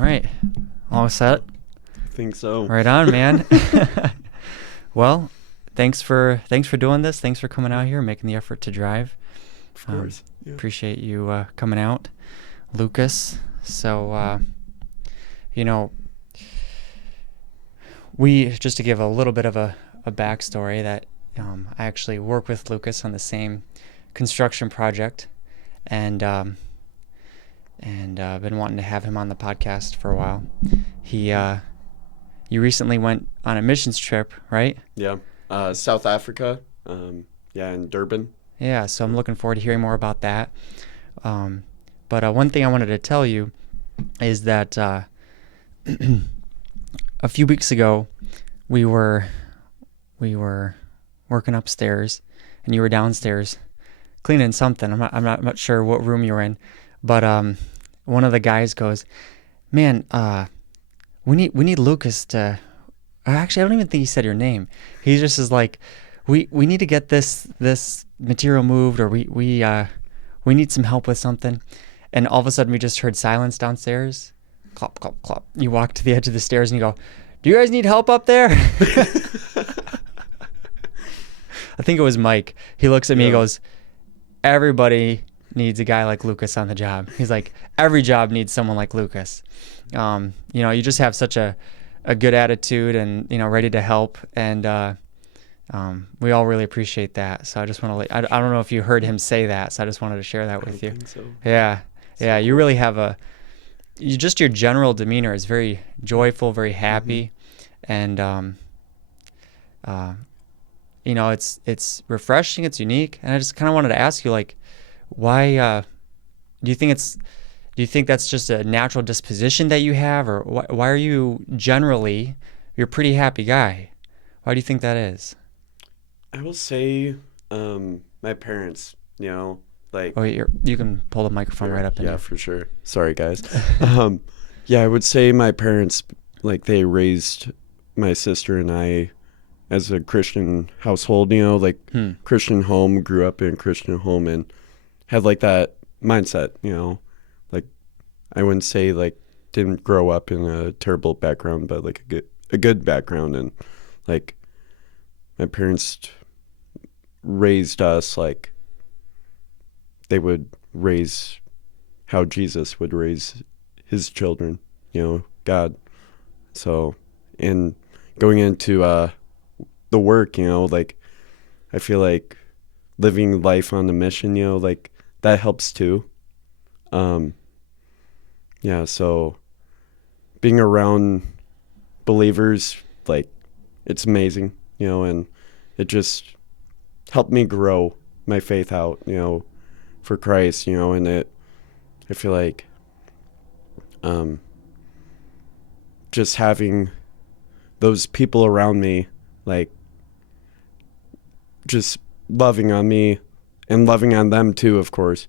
right. All set? I think so. Right on, man. Well, thanks for doing this. Thanks for coming out here, making the effort to drive. Of course. Yeah. Appreciate you coming out, Lucas. So, we, just to give a little bit of a backstory, that I actually work with Lucas on the same construction project, and I've been wanting to have him on the podcast for a while. You recently went on a missions trip, right? Yeah. South Africa. In Durban. Yeah, so I'm looking forward to hearing more about that. But one thing I wanted to tell you is that a few weeks ago we were working upstairs, and you were downstairs cleaning something. I'm not sure what room you were in, but one of the guys goes, "Man, we need Lucas to." Actually, I don't even think he said your name. He just is like, "We need to get this material moved, or we need some help with something." And all of a sudden, we just heard silence downstairs. Clop, clop, clop. You walk to the edge of the stairs and you go, "Do you guys need help up there?" I think it was Mike. He looks at me and goes, "Everybody needs a guy like Lucas on the job." He's like, "Every job needs someone like Lucas." You just have such a good attitude and, ready to help. And we all really appreciate that. So I just want to I don't know if you heard him say that, so I just wanted to share that with you. I think so. Yeah. Yeah. You really have your general demeanor is very joyful, very happy. Mm-hmm. And, it's refreshing. It's unique. And I just kind of wanted to ask you, like, why, do you think that's just a natural disposition that you have, or why are you you're a pretty happy guy? Why do you think that is? I will say, my parents, like. Oh, you can pull the microphone right up in Yeah, there. for sure. Sorry, guys. I would say my parents, like, they raised my sister and I as a Christian household, Christian home, grew up in a Christian home, and had, like, that mindset, like, I wouldn't say, like, didn't grow up in a terrible background, but, like, a good background. And, like, my parents raised us like they would raise how Jesus would raise his children, God. So, and going into the work, like, I feel like living life on the mission, like, that helps too. So being around believers, like, it's amazing, and it just helped me grow my faith out, for Christ, and I feel like just having those people around me, like, just loving on me and loving on them too, of course,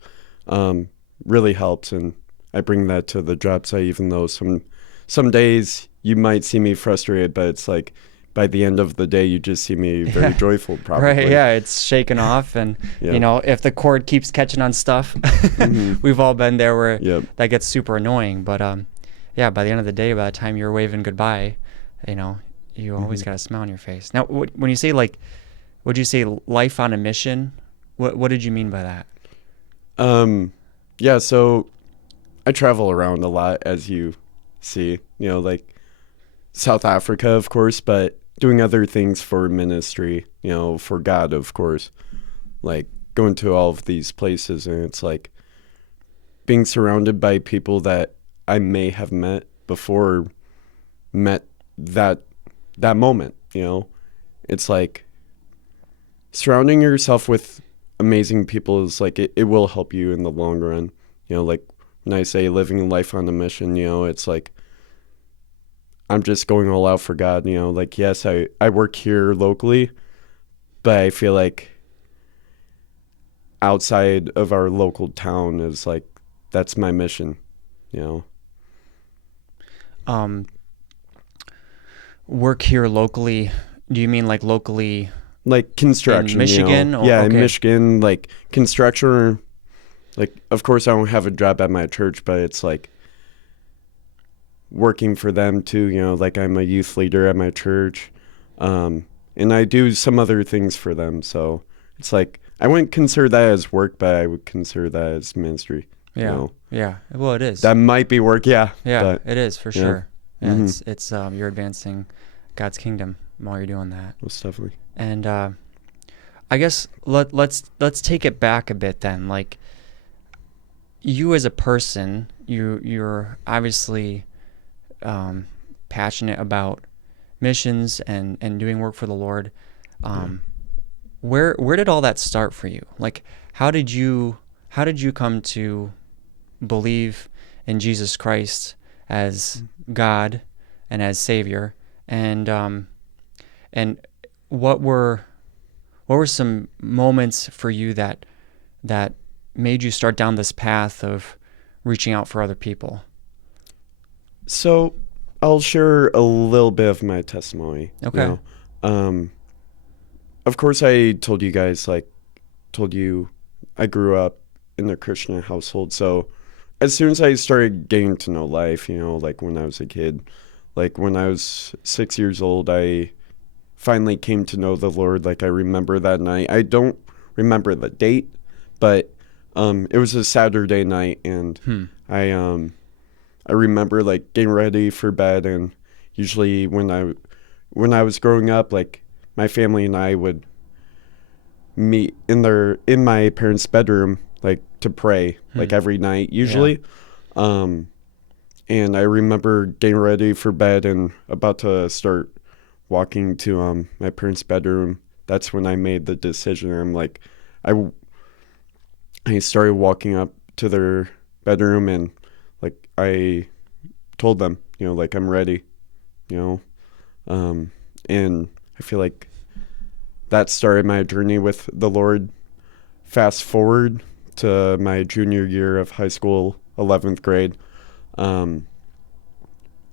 really helps. And I bring that to the job site, even though some days you might see me frustrated, but it's like by the end of the day, you just see me very joyful, probably. Right, yeah, it's shaken off. And, if the cord keeps catching on stuff, mm-hmm. We've all been there where that gets super annoying. But, by the end of the day, by the time you're waving goodbye, you always got a smile on your face. Now, when you say, like, would you say life on a mission? What did you mean by that? So I travel around a lot, as you see, like South Africa, of course, but doing other things for ministry, for God, of course, like going to all of these places. And it's like being surrounded by people that I may have met before, met that moment, it's like surrounding yourself with amazing people is like, it will help you in the long run. Like when I say living life on a mission, it's like, I'm just going all out for God, like, yes, I work here locally, but I feel like outside of our local town is like, that's my mission, Work here locally. Do you mean like locally? Like construction, in Michigan? Okay. In Michigan, like construction. Like, of course, I don't have a job at my church, but it's like working for them too, like I'm a youth leader at my church. And I do some other things for them. So it's like, I wouldn't consider that as work, but I would consider that as ministry. Yeah. Yeah. Well, it is. That might be work. Yeah. Yeah, But it is for yeah. sure. Yeah, Mm-hmm. it's you're advancing God's kingdom while you're doing that. Most definitely. And I guess let's take it back a bit then. Like, you as a person, you're obviously passionate about missions and doing work for the Lord. Where did all that start for you? Like, how did you come to believe in Jesus Christ as God and as Savior? And what were some moments for you that made you start down this path of reaching out for other people? So I'll share a little bit of my testimony. Okay. Of course, I told you guys, I grew up in a Christian household. So as soon as I started getting to know life, like when I was a kid, like when I was 6 years old, I finally came to know the Lord. Like I remember that night. I don't remember the date, but it was a Saturday night, and I remember like getting ready for bed, and usually when I was growing up, like my family and I would meet in my parents' bedroom, like to pray, like every night usually. Yeah. And I remember getting ready for bed and about to start walking to my parents' bedroom. That's when I made the decision. I'm like, I started walking up to their bedroom, and like I told them, like I'm ready, and I feel like that started my journey with the Lord. Fast forward to my junior year of high school, 11th grade.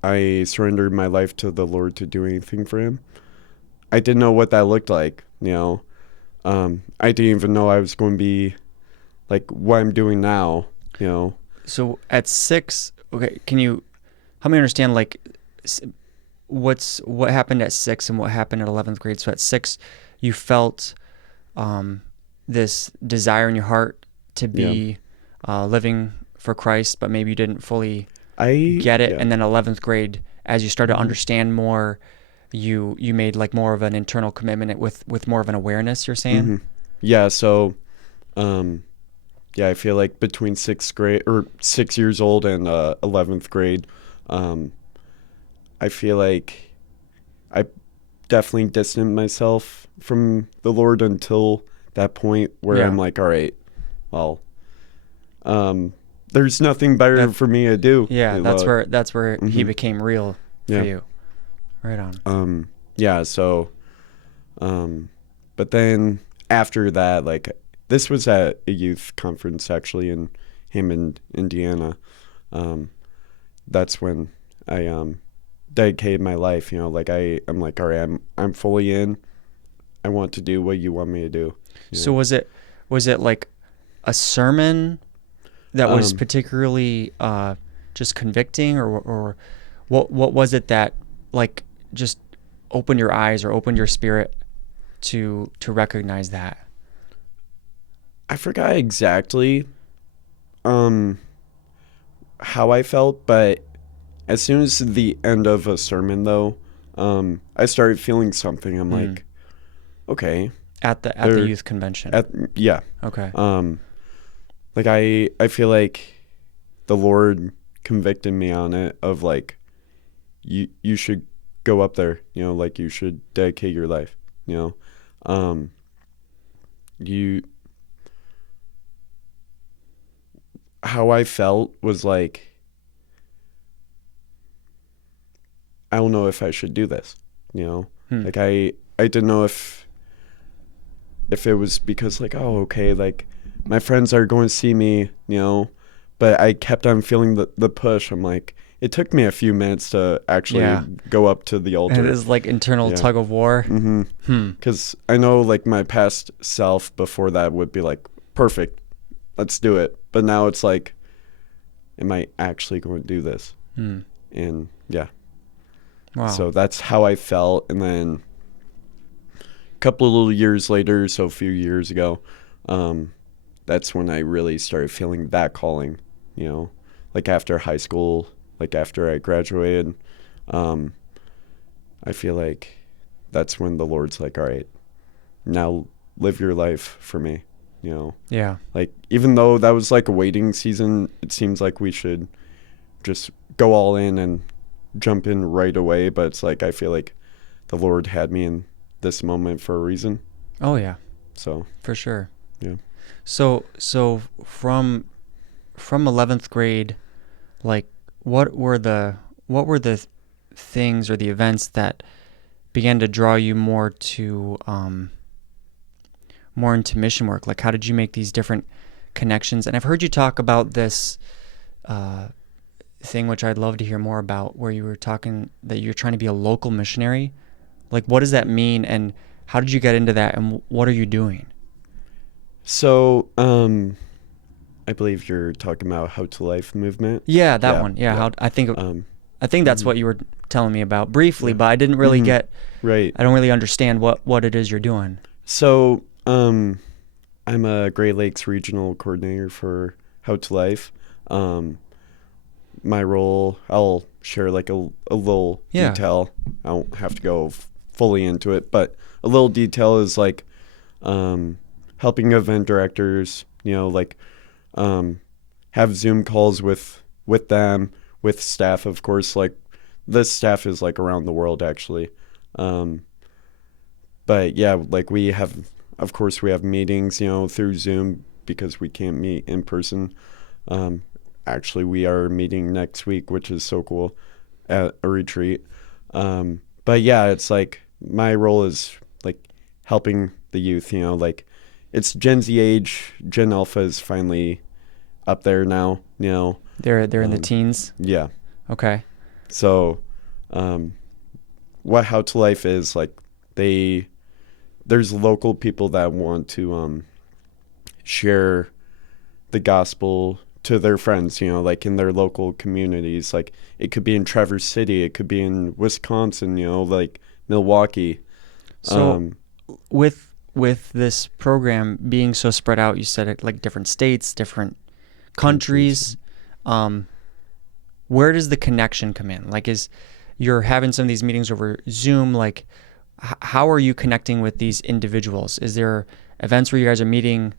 I surrendered my life to the Lord to do anything for him. I didn't know what that looked like, I didn't even know I was going to be like what I'm doing now, So at 6, okay, can you help me understand, like, what happened at 6 and what happened at 11th grade? So at 6, you felt this desire in your heart to be living for Christ, but maybe you didn't fully get it. And then 11th grade, as you started to understand more, you made like more of an internal commitment with more of an awareness, you're saying? Mm-hmm. Yeah. So, I feel like between 6 years old and 11th grade, I feel like I definitely distanced myself from the Lord until that point where I'm like, all right, well, there's nothing better for me to do. Yeah, that's where he became real for you. Right on. So, but then after that, like this was at a youth conference actually in Hammond, Indiana. That's when I dedicated my life. Like I'm like, all right, I'm fully in. I want to do what you want me to do. So was it like a sermon that was particularly just convicting, or what was it that like just opened your eyes or opened your spirit to recognize that? I forgot exactly how I felt, but as soon as the end of a sermon though, I started feeling something. I'm like, okay. At the youth convention. Okay. Okay. Like I feel like the Lord convicted me on it of like you should go up there, like you should dedicate your life, how I felt was like, I don't know if I should do this, like I didn't know if it was because like, oh, okay, like my friends are going to see me, but I kept on feeling the push. I'm like, it took me a few minutes to actually go up to the altar. And it is like internal tug of war. Because I know like my past self before that would be like, perfect, let's do it. But now it's like, am I actually going to do this? And yeah, Wow. so that's how I felt. And then a couple of years later, so a few years ago, that's when I really started feeling that calling, like after high school, like after I graduated. Um, I feel like that's when the Lord's like, all right, now live your life for me, Yeah. like even though that was like a waiting season, it seems like we should just go all in and jump in right away. But it's like, I feel like the Lord had me in this moment for a reason. Oh yeah, So, for sure. yeah. So from 11th grade, like what were the things or the events that began to draw you more into mission work? Like, how did you make these different connections? And I've heard you talk about this uh, thing, which I'd love to hear more about, where you were talking that you're trying to be a local missionary. Like, what does that mean, and how did you get into that, and what are you doing? So, I believe you're talking about How to Life movement. Yeah, that Yeah, one. Yeah, yeah. how Um, I think that's mhm, what you were telling me about briefly, yeah. but I didn't really hmm get. Right. I don't really understand what it is you're doing. So, I'm a Great Lakes regional coordinator for How to Life. Um, my role, I'll share like a little Yeah. detail. I don't have to go fully into it, but a little detail is like um, helping event directors, like um, have Zoom calls with them, with staff, of course. Like this staff is like around the world actually. Um, but yeah, like of course, we have meetings, through Zoom because we can't meet in person. Um, Actually, we are meeting next week, which is so cool, at a retreat. But yeah, it's like my role is like helping the youth, like it's Gen Z age. Gen Alpha is finally up there now. They're in the Um, teens. yeah. Okay. So, um, what How to Life is like, there's local people that want to share the gospel to their friends, like in their local communities. Like it could be in Traverse City, it could be in Wisconsin, like Milwaukee. So Um, with this program being so spread out, you said it like different states, different countries. Um, where does the connection come in? Like, is you're having some of these meetings over Zoom? Like, how are you connecting with these individuals? Is there events where you guys are meeting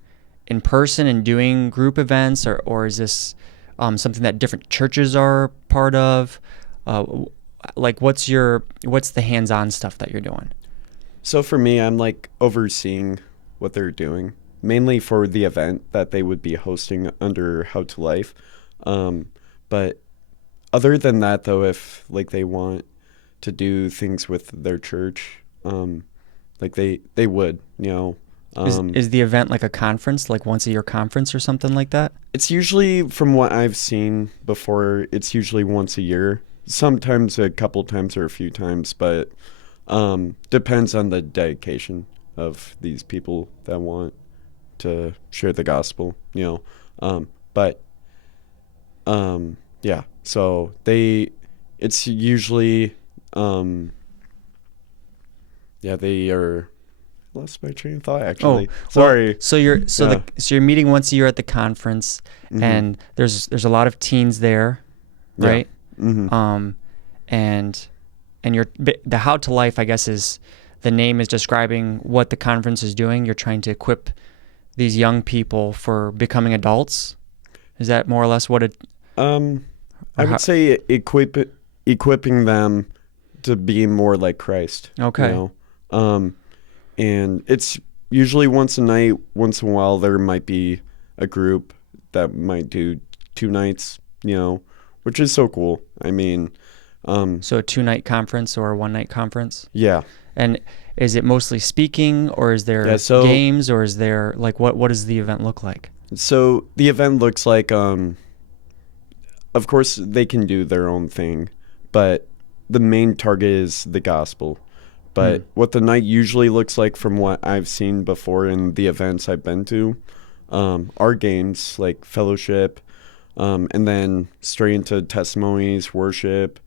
in person and doing group events, or is this something that different churches are part of? Like, what's the hands-on stuff that you're doing? so for me, I'm like overseeing what they're doing, mainly for the event that they would be hosting under How to Life. Um, but other than that, though, if like they want to do things with their church, like they would, Is Um, is the event like a conference, like once a year conference or something like that? it's usually, from what I've seen before, it's usually once a year. Sometimes a couple times or a few times, but depends on the dedication of these people that want to share the gospel. But yeah, so it's usually, um, yeah, they are. Lost my train of thought Oh, actually. well, Sorry. Yeah. so you're meeting once a year at the conference, hmm and there's a lot of teens there, Yeah. right? hmm Um, and the How to Life, I guess, is the name is describing what the conference is doing. You're trying to equip these young people for becoming adults. Is that more or less what it Um, I or would how? say equipping them to be more like Christ. You Okay, know, um, and it's usually once a night. Once in a while, there might be a group that might do 2 nights. Which is so cool. I mean, so a 2-night conference or a 1-night conference, yeah, and is it mostly speaking, or is yeah. there So games, or is there like what does the event look like? so the event looks like, of course, they can do their own thing, but the main target is the gospel. Hmm. But what the night usually looks like, from what I've seen before in the events I've been to, are games like fellowship. And then straight into testimonies, worship,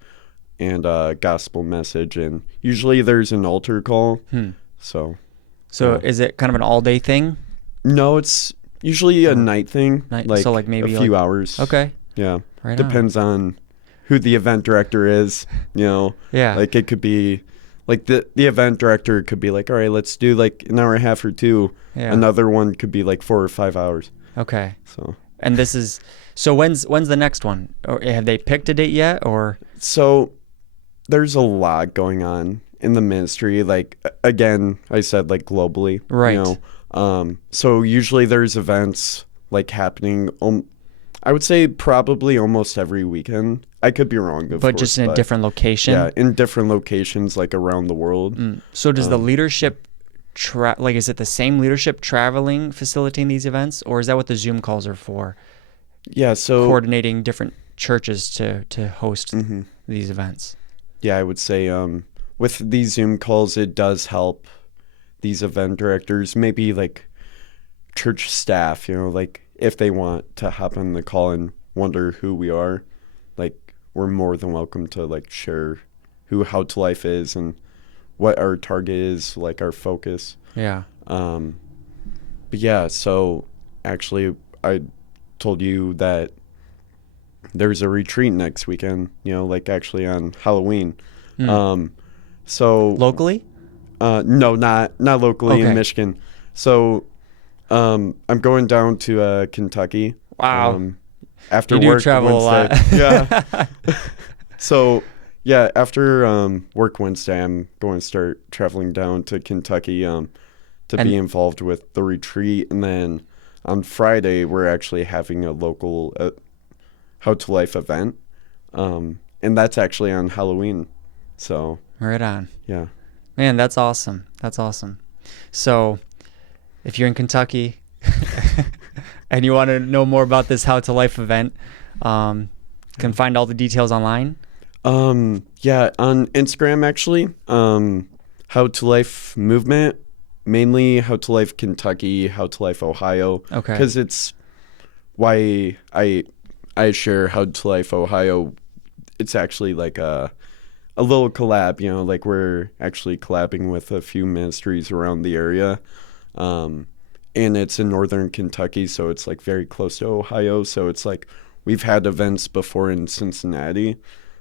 and gospel message. And usually there's an altar call. So So yeah. is it kind of an all-day thing? No, it's usually a night thing, Night, like, so like maybe a few like, hours. Okay. Yeah. Right on. Depends on who the event director is, Yeah. Like it could be like the event director could be like, all right, let's do like an hour and a half or two. Yeah. Another one could be like 4 or 5 hours. Okay. So And this is so when's the next one? Or have they picked a date yet or so there's a lot going on in the ministry. Like again, I said like globally, Right. So usually there's events like happening. I would say probably almost every weekend. I could be wrong, but course, just in a different location? Yeah, in different locations, like around the world. So does the leadership like is it the same leadership traveling facilitating these events or is that what the Zoom calls are for? Yeah, so Coordinating different churches to host Mm-hmm. these events. yeah, I would say with these Zoom calls, it does help these event directors, maybe like church staff, like if they want to hop on the call and wonder who we are, like we're more than welcome to like share who How to Life is and what our target is, like our focus. Yeah. But yeah, so actually I told you that there's a retreat next weekend, like actually on Halloween. So Locally? no, not locally Okay. in Michigan. So I'm going down to Kentucky. Wow. After You do work travel Wednesday. a lot. Yeah. So yeah, after work Wednesday, I'm going to start traveling down to Kentucky to And- be involved with the retreat, and then on Friday we're actually having a local How to Life event, and that's actually on Halloween. So Right on. yeah. Man, that's awesome. That's awesome. So, if you're in Kentucky and you want to know more about this How to Life event, can find all the details online. Yeah, on Instagram actually. How to Life movement, mainly How to Life Kentucky, How to Life Ohio. Okay. Because it's why I share How to Life Ohio. It's actually like a little collab, like we're actually collabing with a few ministries around the area. And it's in northern Kentucky, so it's like very close to Ohio. So it's like we've had events before in Cincinnati.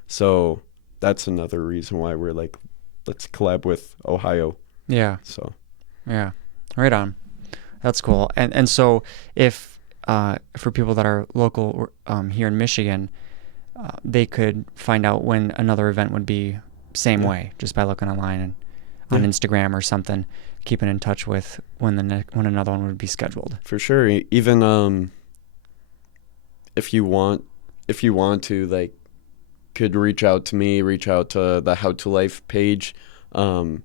So that's another reason why we're like, let's collab with Ohio. Yeah. So Yeah. Right on. That's cool. And so if for people that are local here in Michigan, they could find out when another event would be same way just by looking online and on Instagram or something, keeping in touch with when when another one would be scheduled. for sure. Even if you want to, like, could reach out to me, reach out to the How to Life page, and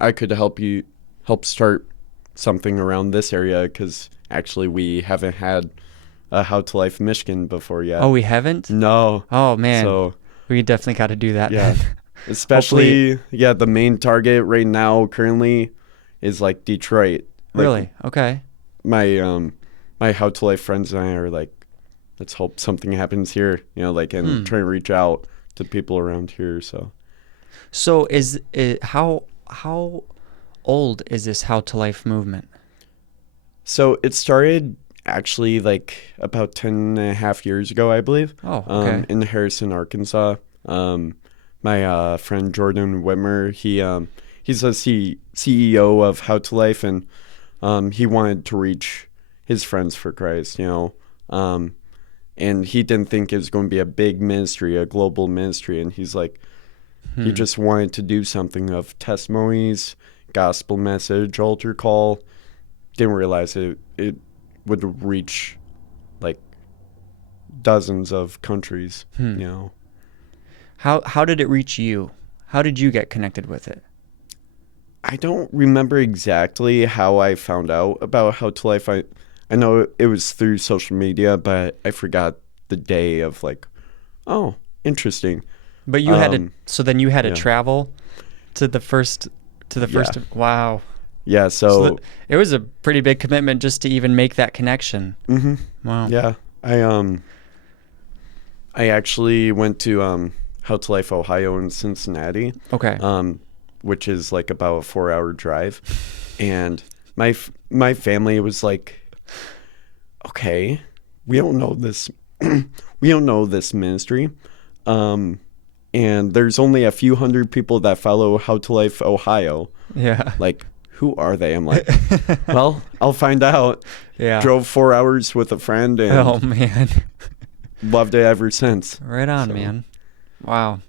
I could help start something around this area, because actually we haven't had a How to Life Michigan before yet. Oh, we haven't? No. Oh, man. So We definitely got to do that. yeah, especially the main target right now currently is like Detroit. Like, Really? Okay. my How to Life friends and I are like, let's hope something happens here, and try to reach out to people around here. So is it, how old is this How to Life movement? So it started actually like about 10 and a half years ago, I believe. Oh, okay. In Harrison, Arkansas. My friend Jordan Whitmer, he's a CEO of How to Life, and he wanted to reach his friends for Christ, and he didn't think it was going to be a big ministry, a global ministry, and he's like, he just wanted to do something of testimonies, gospel message, altar call. Didn't realize it would reach like dozens of countries, How did it reach you? How did you get connected with it? I don't remember exactly how I found out about How to Life. I know it was through social media, but I forgot the day of like, oh, interesting. But you had to, so then you had to yeah. travel to the first, wow. Yeah, so it was a pretty big commitment just to even make that connection. Wow. yeah, I I actually went to How to Life Ohio in Cincinnati, Okay. which is like about a 4-hour drive, and my family was like, okay, we don't know this, we don't know this ministry, and there's only a few hundred people that follow How to Life Ohio. Yeah. Like, who are they? I'm like, well, I'll find out. Yeah. Drove 4 hours with a friend and Oh man. loved it ever since. Right on, So, man. Wow.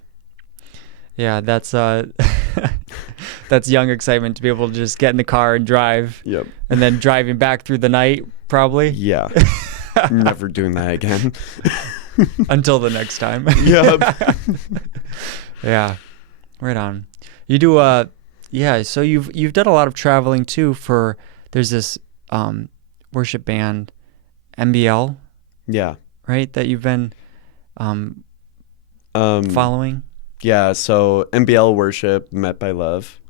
Yeah, that's that's young excitement to be able to just get in the car and drive, Yep. and then driving back through the night probably Yeah. Never doing that again. until the next time. Yep. Yeah. Right on. You do yeah, so you've done a lot of traveling too for there's this worship band MBL, Yeah. right? That you've been following? Yeah, so MBL Worship, Met by Love.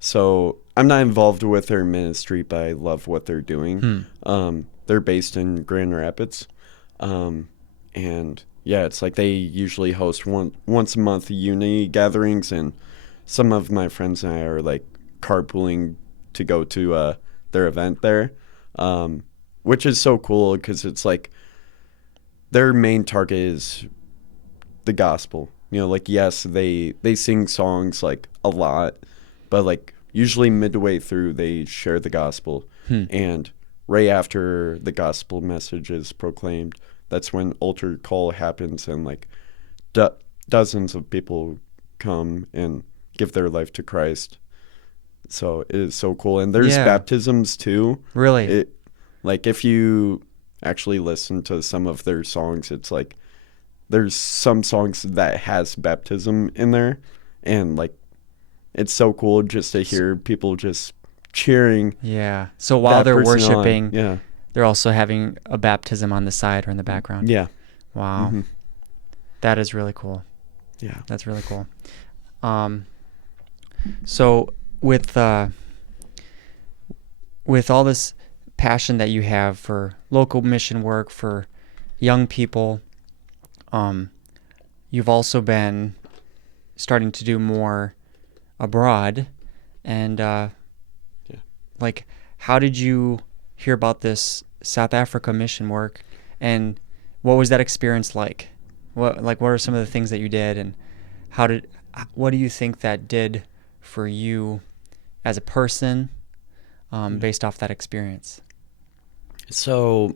So I'm not involved with their ministry, but I love what they're doing. They're based in Grand Rapids. And yeah, it's like they usually host once a month unity gatherings, and some of my friends and I are like carpooling to go to their event there, which is so cool because it's like their main target is the gospel. You know, like, yes, they sing songs like a lot, but like usually midway through they share the gospel, and right after the gospel message is proclaimed, that's when altar call happens, and like dozens of people come and give their life to Christ. So it is so cool. And there's Yeah. baptisms too. Really? It, like, if you actually listen to some of their songs, it's like there's some songs that has baptism in there, and like it's so cool just to hear people just cheering Yeah. So while that they're person on. worshiping, Yeah. they're also having a baptism on the side or in the background. Yeah. Wow. Mhm. That is really cool. Yeah. That's really cool. So with all this passion that you have for local mission work for young people, you've also been starting to do more abroad, and like, how did you hear about this South Africa mission work, and what was that experience like? What are some of the things that you did, and what do you think that did for you as a person, based off that experience? So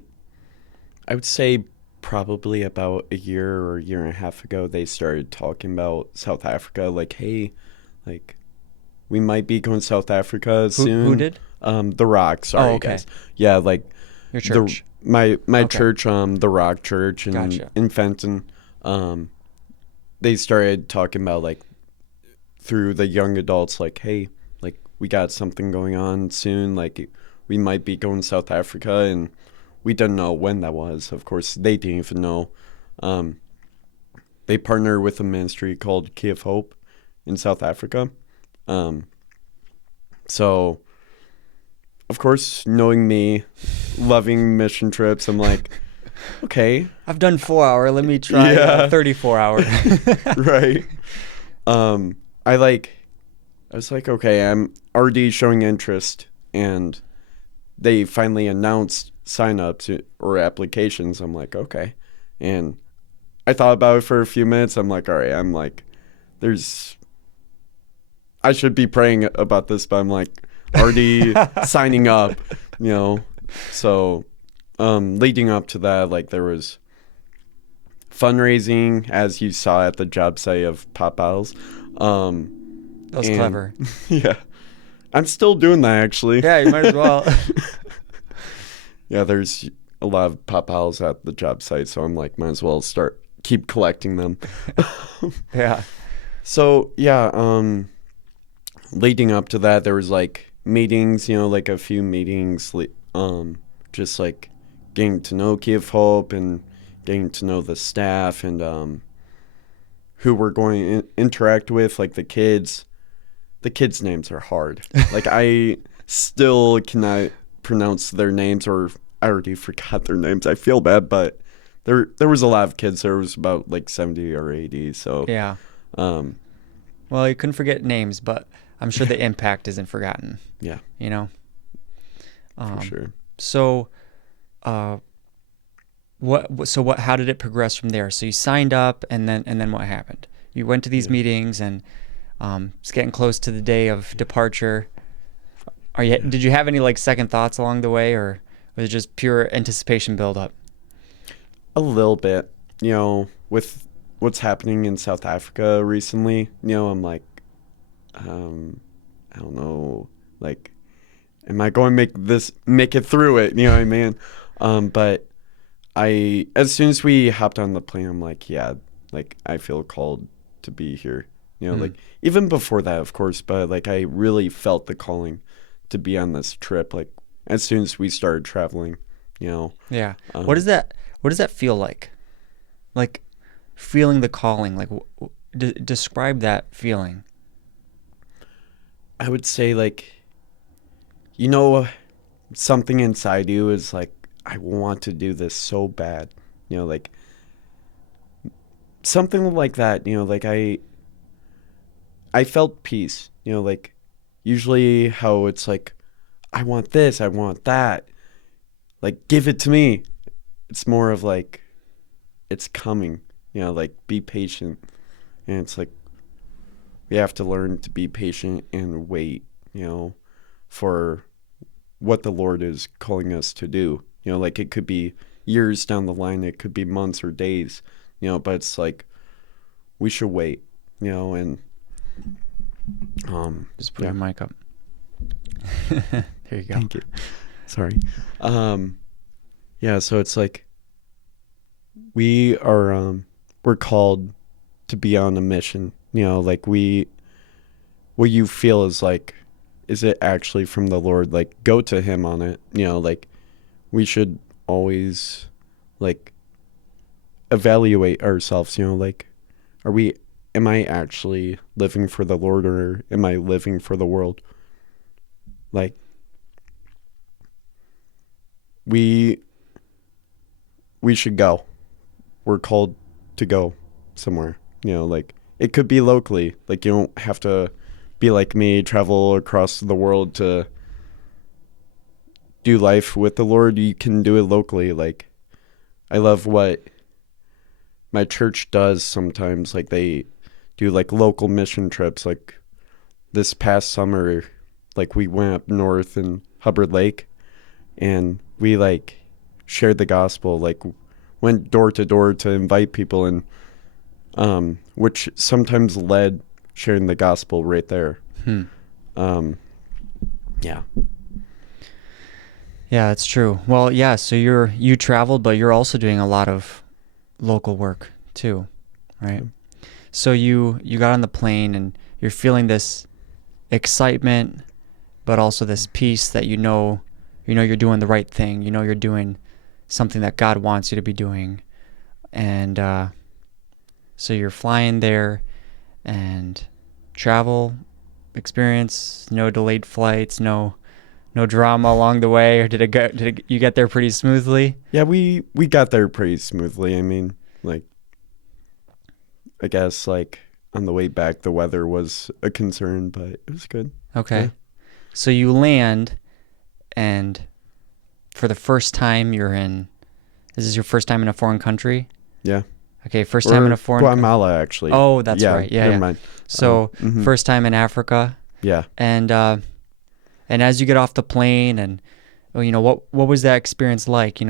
I would say probably about a year or a year and a half ago, they started talking about South Africa. Like, hey, like, we might be going to South Africa soon. Who did? The Rock. Sorry, Oh, okay. guys. Yeah, like Your church. my Okay. church, the Rock Church Gotcha. in Fenton. They started talking about, like, through the young adults, like, hey, like, we got something going on soon. Like, we might be going to South Africa, and we didn't know when that was. Of course, they didn't even know. They partner with a ministry called Key of Hope in South Africa. So, of course, knowing me, loving mission trips, I'm like, okay. I've done 4 hour. Let me try Yeah. 34 hour. Right. I was like, okay, I'm already showing interest, and they finally announced signups or applications. I'm like, okay. And I thought about it for a few minutes. I'm like, all right, I should be praying about this, but I'm like already signing up, you know. So, leading up to that, like, there was fundraising, as you saw at the job site of Pop Owls. That was clever. Yeah. I'm still doing that, actually. Yeah, you might as well. Yeah, there's a lot of Pop Owls at the job site, so I'm like, might as well keep collecting them. Yeah. So, yeah, leading up to that, there was, like, meetings, you know, like a few meetings, just, like, getting to know Key of Hope and getting to know the staff and who we're going to interact with, like the kids. The kids' names are hard. Like, I still cannot pronounce their names, or I already forgot their names. I feel bad, but there was a lot of kids. There was about like 70 or 80. So, Yeah. um, Well, you couldn't forget names, but I'm sure the impact isn't forgotten. yeah, You know. for Um, sure. so, uh, what? How did it progress from there? So you signed up, and then what happened? You went to these Yeah, meetings, and it's getting close to the day of departure. yeah. Did you have any like second thoughts along the way, or was it just pure anticipation build up? A little bit, with what's happening in South Africa recently, I'm like, um, I don't know, like, am I going to make it through it? You know what I mean? But as soon as we hopped on the plane, I'm like, yeah, like I feel called to be here. Hmm. Like even before that, of course, but like I really felt the calling to be on this trip. Like as soon as we started traveling, you know, Yeah. What does um, that What does that feel like? Like feeling the calling. Like describe that feeling. I would say like, you know, something inside you is like, I want to do this so bad. Like something like that. Like I felt peace. Like usually how it's like, I want this, I want that. Like, give it to me. It's more of like, it's coming. Like, be patient. And it's like, we have to learn to be patient and wait, for what the Lord is calling us to do. Like, it could be years down the line, it could be months or days, but it's like, we should wait, and, Just put yeah. your mic up. There you go. Thank you. Sorry. Um, yeah, so it's like, we're called to be on a mission. Like what you feel is it actually from the Lord? Like go to him on it. Like we should always like evaluate ourselves, like are we am I actually living for the Lord or am I living for the world? Like we we should go. We're called to go somewhere. Like it could be locally. Like you don't have to be like me, travel across the world to do life with the Lord. You can do it locally. Like I love what my church does sometimes. Like they do like local mission trips. Like this past summer, like we went up north in Hubbard Lake and we like shared the gospel, like went door to door to invite people and which sometimes led sharing the gospel right there. Hmm. Um, yeah. Yeah, it's true. Well, yeah, so you traveled, but you're also doing a lot of local work too, right? So you got on the plane and you're feeling this excitement, but also this peace that you know you're doing the right thing. You know you're doing something that God wants you to be doing, and so you're flying there and travel experience, no delayed flights, no drama along the way, or you get there pretty smoothly? Yeah, we got there pretty smoothly. I mean, like I guess like on the way back the weather was a concern, but it was good. Yeah. Okay. So you land, and for the first time this is your first time in a foreign country? Yeah. Okay, first time in Or a foreign country. Guatemala actually. Oh, that's Yeah, right. Yeah, never yeah. mind. So, Mhm. first time in Africa, Yeah. and as you get off the plane, and well, what was that experience like?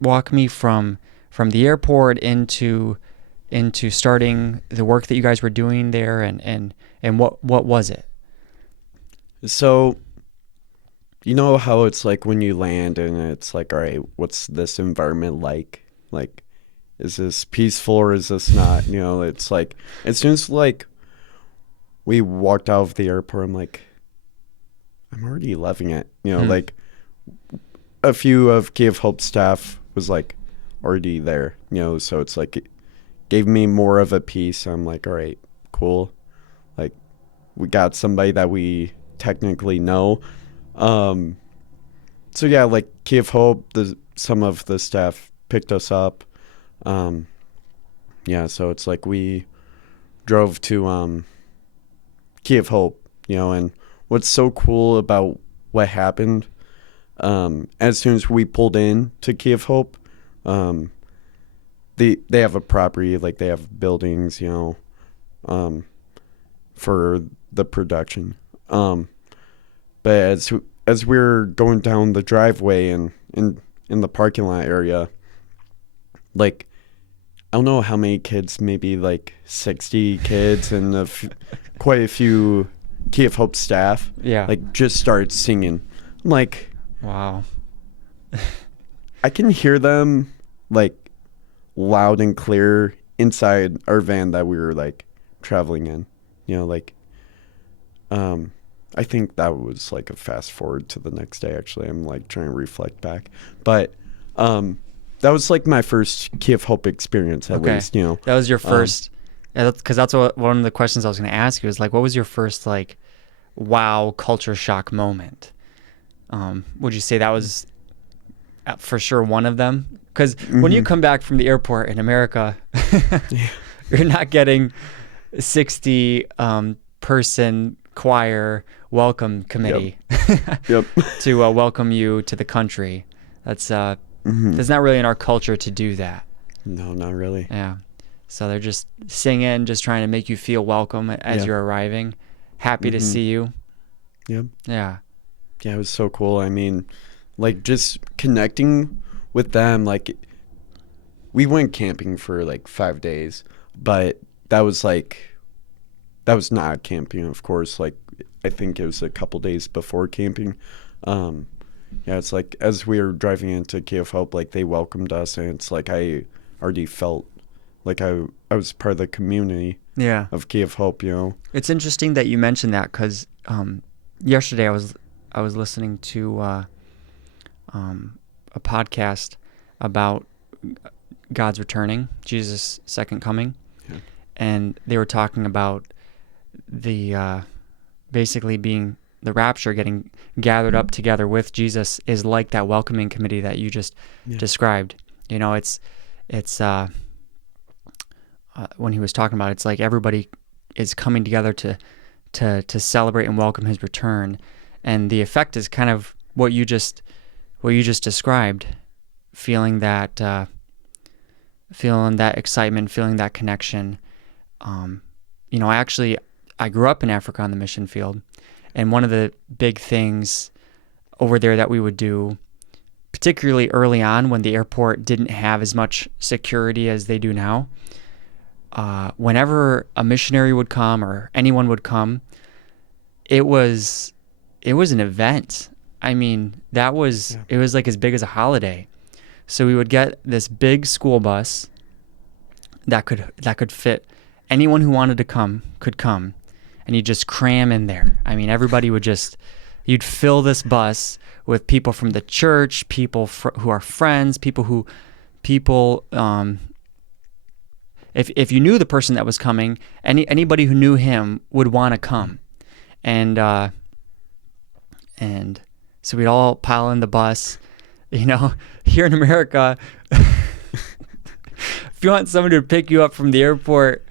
Walk me from the airport into starting the work that you guys were doing there, and what was it? So, you know how it's like when you land and it's like, all right, what's this environment like? Like, is this peaceful or is this not? It's like, as soon as like we walked out of the airport, I'm like, I'm already loving it. Hmm. Like a few of Key of Hope staff was like already there, so it's like it gave me more of a peace. I'm like, all right, cool. Like, we got somebody that we technically know. Um, So yeah, like Key of Hope, some of the staff picked us up. Um, yeah, so it's like we drove to Key of Hope, and what's so cool about what happened, as soon as we pulled in to Key of Hope, um, they have a property, like they have buildings, um, for the production. But as we're going down the driveway and in the parking lot area, like I don't know how many kids, maybe like 60 kids and quite a few Key of Hope staff, Yeah. like just started singing. I'm like, Wow. I can hear them like loud and clear inside our van that we were like traveling in. Like I think that was like a fast forward to the next day. Actually, I'm like trying to reflect back, but that was like my first Key of Hope experience, at least. That was your first, because that's one of the questions I was going to ask you is like, what was your first like, wow, culture shock moment? Would you say that was for sure one of them? Because when you come back from the airport in America, you're not getting 60 person choir welcome committee Yep. to welcome you to the country. That's not really in our culture to do that. No, not really. Yeah. So they're just singing, just trying to make you feel welcome as you're arriving. Happy to see you. Yep. Yeah. Yeah, it was so cool. I mean, like just connecting with them. Like we went camping for like 5 days, but that was not camping, of course. Like I think it was a couple days before camping. Yeah, it's like as we were driving into Key of Hope, like they welcomed us, and it's like I already felt like I was part of the community of Key of Hope. It's interesting that you mentioned that because yesterday I was listening to a podcast about God's returning, Jesus' second coming, and they were talking about the basically being the rapture, getting gathered up together with Jesus is like that welcoming committee that you just described. It's when he was talking about it, it's like everybody is coming together to celebrate and welcome his return, and the effect is kind of what you just described, feeling that excitement, feeling that connection. I grew up in Africa on the mission field, and one of the big things over there that we would do, particularly early on when the airport didn't have as much security as they do now, whenever a missionary would come or anyone would come, it was an event. I mean, it was like as big as a holiday. So we would get this big school bus that could fit anyone who wanted to come could come, and you just cram in there. I mean, everybody you'd fill this bus with people from the church, people who are friends, if you knew the person that was coming, anybody who knew him would want to come, and so we'd all pile in the bus. Here in America, if you want somebody to pick you up from the airport,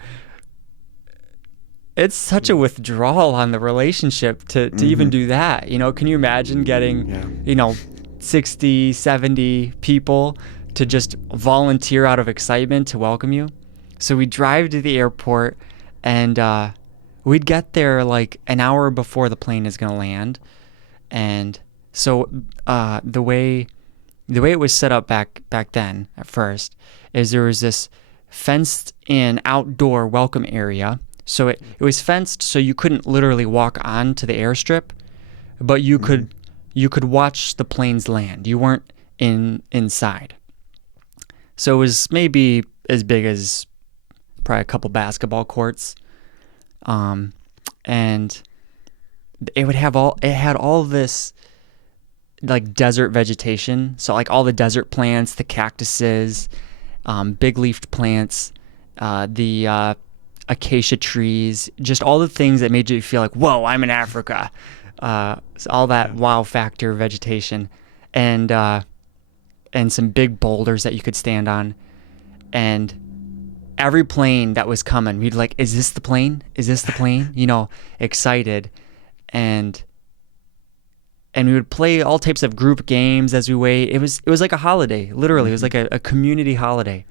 it's such a withdrawal on the relationship to even do that. Can you imagine getting, 60, 70 people to just volunteer out of excitement to welcome you? So we drive to the airport, and we'd get there like an hour before the plane is going to land. And so the way it was set up back then at first is there was this fenced in outdoor welcome area. So it was fenced so you couldn't literally walk onto the airstrip, but you could watch the planes land. You weren't inside. So it was maybe as big as probably a couple basketball courts. And it had all this like desert vegetation. So like all the desert plants, the cactuses, big leafed plants, the acacia trees, just all the things that made you feel like, whoa, I'm in Africa. So all that wow factor vegetation. and some big boulders that you could stand on. And every plane that was coming, we'd like, is this the plane? Is this the plane? Excited. And we would play all types of group games as we wait. It was like a holiday, literally. It was like a community holiday.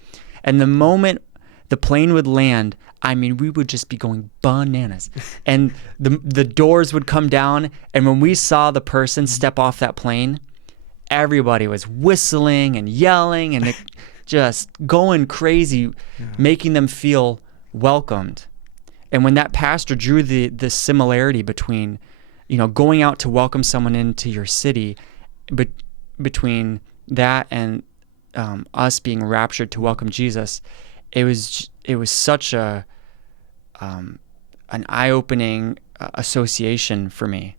And the moment the plane would land, I mean, we would just be going bananas. And the doors would come down, and when we saw the person step off that plane, everybody was whistling and yelling and just going crazy, making them feel welcomed. And when that pastor drew the similarity between, going out to welcome someone into your city, but between that and us being raptured to welcome Jesus, it was such an eye-opening association for me.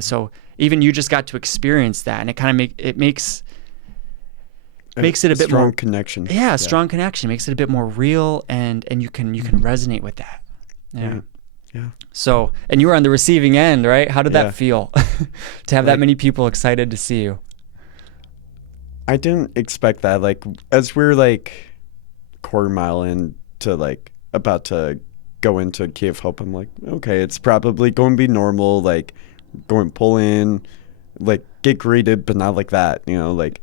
So even you just got to experience that, and it kind of makes it a bit strong more connection. Yeah, strong connection makes it a bit more real, and you can resonate with that. Yeah. Right. Yeah. So, and you were on the receiving end, right? How did Yeah. that feel to have that many people excited to see you? I didn't expect that. Like, as we're like quarter mile into like about to go into Key of Hope, I'm like, okay, it's probably going to be normal, like going pull in, like get greeted, but not like that, like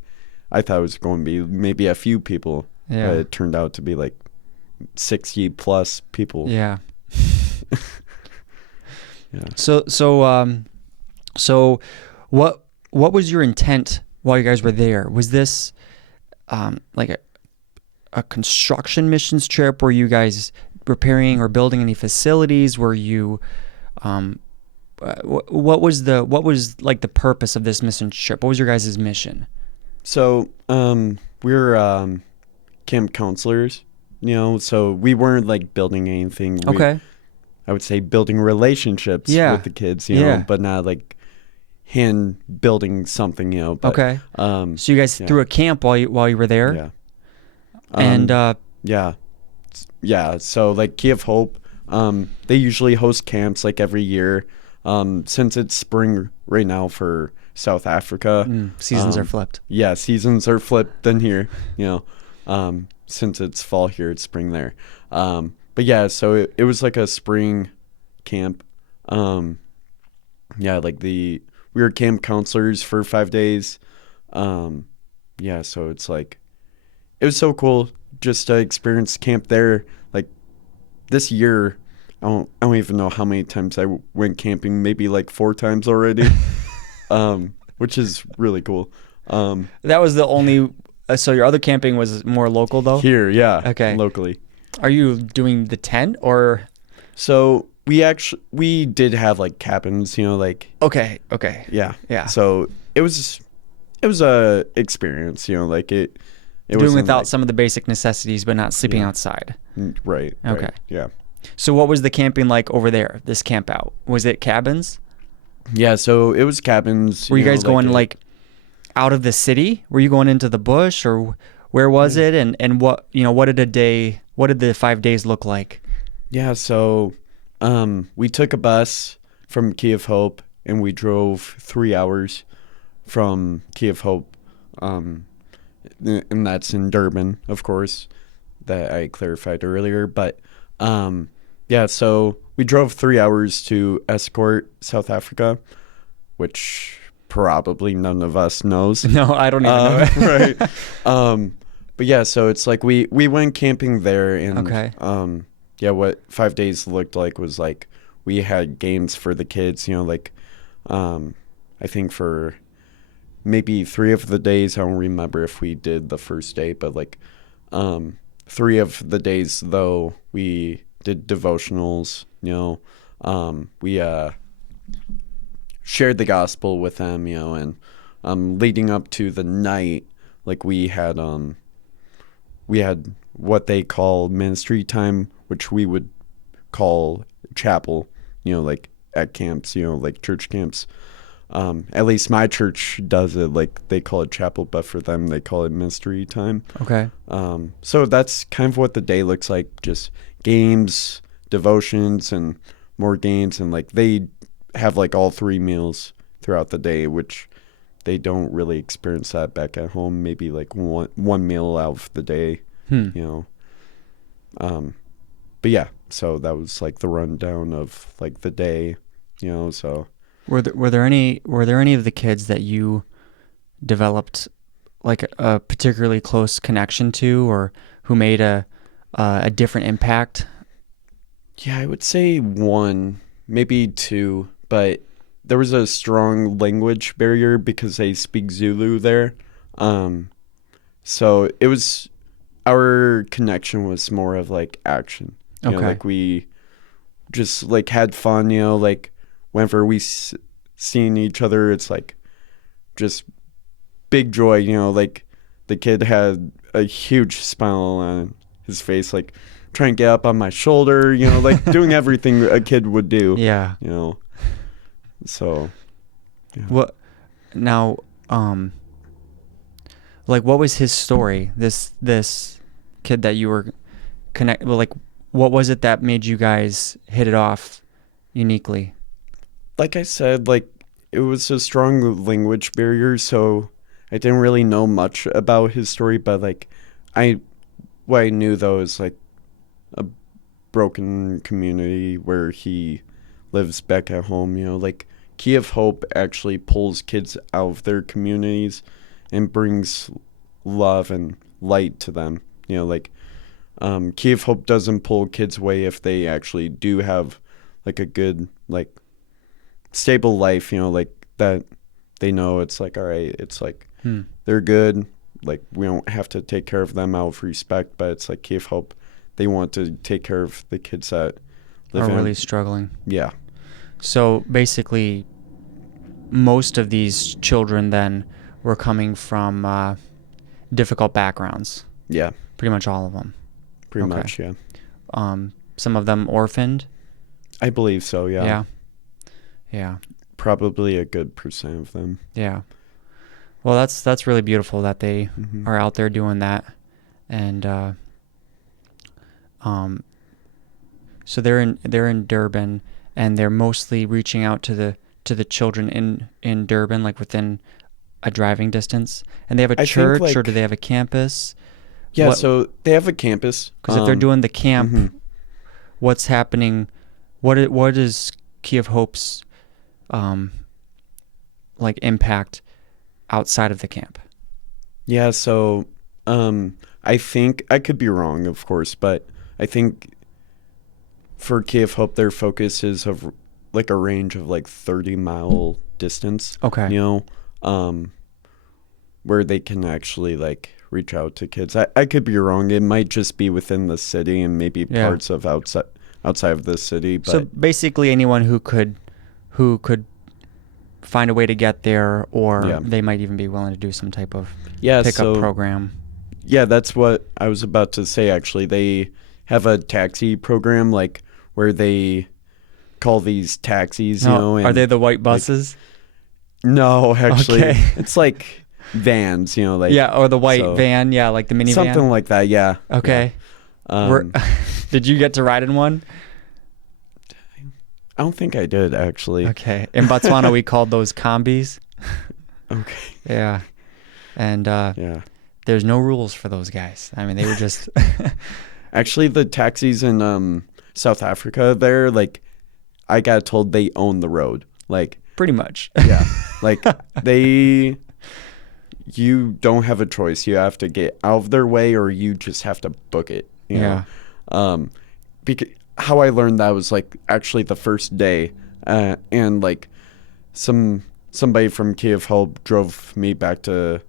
I thought it was going to be maybe a few people, but it turned out to be like 60 plus people. Yeah. Yeah. So what was your intent while you guys were there? Was this like a construction missions trip? Were you guys repairing or building any facilities? Were you what was like the purpose of this mission trip? What was your guys' mission? So we're camp counselors, so we weren't like building anything. Okay. I would say building relationships with the kids, but not like hand building something, But, okay. So you guys threw a camp while you were there? Yeah. And yeah. So like Key of Hope, they usually host camps like every year. Since it's spring right now for South Africa, seasons are flipped. Yeah, seasons are flipped than here. Since it's fall here, it's spring there. But yeah, so it was like a spring camp. Like we were camp counselors for 5 days. Yeah, so it's like, it was so cool just to experience camp there. Like this year, I don't even know how many times I went camping, maybe like 4 times already, which is really cool. That was the only, so your other camping was more local though? Here, yeah. Okay. Locally. Are you doing the tent or? So we did have like cabins, like. Okay. Yeah. Yeah. So it was a experience, like it doing without like, some of the basic necessities, but not sleeping outside. Right. Okay. Right, yeah. So what was the camping like over there, this camp out? Was it cabins? Yeah, so it was cabins. Were you guys going like out of the city? Were you going into the bush, or where was it? And what did the 5 days look like? Yeah, so we took a bus from Key of Hope and we drove 3 hours from Key of Hope. And that's in Durban, of course, that I clarified earlier. But yeah, so we drove 3 hours to Escort, South Africa, which probably none of us knows. No, I don't even know it. Right. But yeah, so it's like we went camping there, and okay. Yeah, what 5 days looked like was like we had games for the kids, like I think for maybe 3 of the days, I don't remember if we did the first day, but like 3 of the days though we did devotionals, we shared the gospel with them, and leading up to the night, like we had what they call ministry time, which we would call chapel, like at camps, like church camps. At least my church does it, like they call it chapel, but for them they call it ministry time. Okay. So that's kind of what the day looks like, just games, devotions, and more games, and like they have like all 3 meals throughout the day, which they don't really experience that back at home. Maybe like one meal out of the day, Hmm. you know. But yeah, so that was like the rundown of like the day, you know. So Were there any of the kids that you developed like a particularly close connection to, or who made a different impact? yeah, I would say one, maybe two, but there was a strong language barrier because they speak Zulu there. Um, so it was our connection was more of like action. You know, Okay. like we just like had fun, you know, like whenever seen each other, it's like just big joy, you know, like the kid had a huge smile on his face, like trying to get up on my shoulder, you know, like doing everything a kid would do, Yeah. you know. So, yeah. What now? Like, what was his story? This kid that you were well, like, what was it that made you guys hit it off uniquely? Like I said, like it was a strong language barrier, so I didn't really know much about his story, but like I what I knew though is like a broken community where he lives back at home, you know, like Key of Hope actually pulls kids out of their communities and brings love and light to them. You know, like Key of Hope doesn't pull kids away if they actually do have like a good, like stable life, you know, like that they know it's like, all right, it's like Hmm. they're good. Like we don't have to take care of them out of respect, but it's like Key of Hope, they want to take care of the kids that live Are in. really struggling. Yeah. So basically, most of these children then were coming from difficult backgrounds. Yeah. Pretty much all of them. Pretty Okay. much, yeah. Some of them orphaned. I believe so, yeah. Yeah. Yeah. Probably a good percent of them. Yeah. Well, that's really beautiful that they Mm-hmm. are out there doing that, and so they're in Durban, and they're mostly reaching out to the children in Durban, like within a driving distance. And they have a I think, church, or like- do they have a campus? Yeah, What- so they have a campus. Because if they're doing the camp, mhm. what's happening? What is Key of Hope's like impact outside of the camp? Yeah, so I think I could be wrong, of course, but I think for Key of Hope their focus is of like a range of like 30-mile distance. Okay. You know, where they can actually like reach out to kids. I could be wrong. It might just be within the city and maybe Yeah. parts of outside of the city. But So basically, anyone who could find a way to get there, or Yeah. they might even be willing to do some type of yeah, pickup so program. yeah, that's what I was about to say. Actually, they have a taxi program like where they call these taxis. You know, are and they the white buses? no, actually, Okay. it's like vans. You know, like yeah, or the white so- van. Yeah, like the minivan. something like that. Yeah. Okay. Yeah. Were- Did you get to ride in one? I don't think I did actually. Okay. In Botswana, we called those combis. Okay. Yeah. And Yeah. there's no rules for those guys. I mean, they were just Actually, the taxis in South Africa, there, like, I got told they own the road. Like, pretty much. yeah, like you don't have a choice. You have to get out of their way, or you just have to book it. You Yeah. know? Because how I learned that was like actually the first day, and like somebody from Key of Hope drove me back to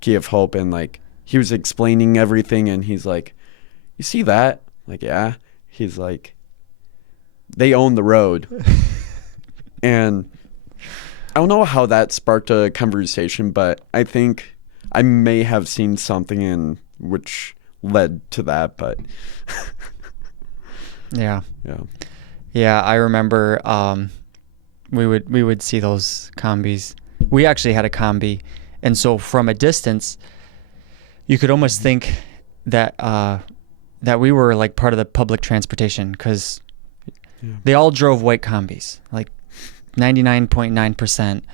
Key of Hope, and like he was explaining everything, and he's like, "You see that?" Like, yeah. He's like, "They own the road," and I don't know how that sparked a conversation, but I think I may have seen something in which led to that. But Yeah. yeah, Yeah, I remember we would see those combis. We actually had a combi, and so from a distance, you could almost think that that we were like part of the public transportation, because Yeah. they all drove white combis, like 99.9%.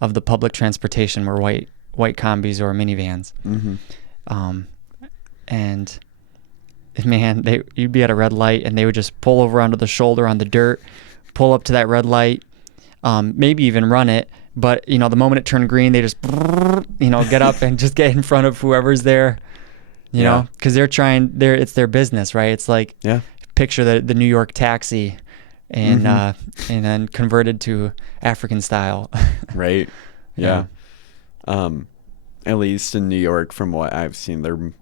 of the public transportation were white combis or minivans. Mm-hmm. And man, you'd be at a red light and they would just pull over onto the shoulder on the dirt, pull up to that red light, maybe even run it. But, the moment it turned green, they just, get up and just get in front of whoever's there, because it's their business, right? It's like, picture the New York taxi and and then converted to African style. Right. Yeah. At least in New York, from what I've seen, they're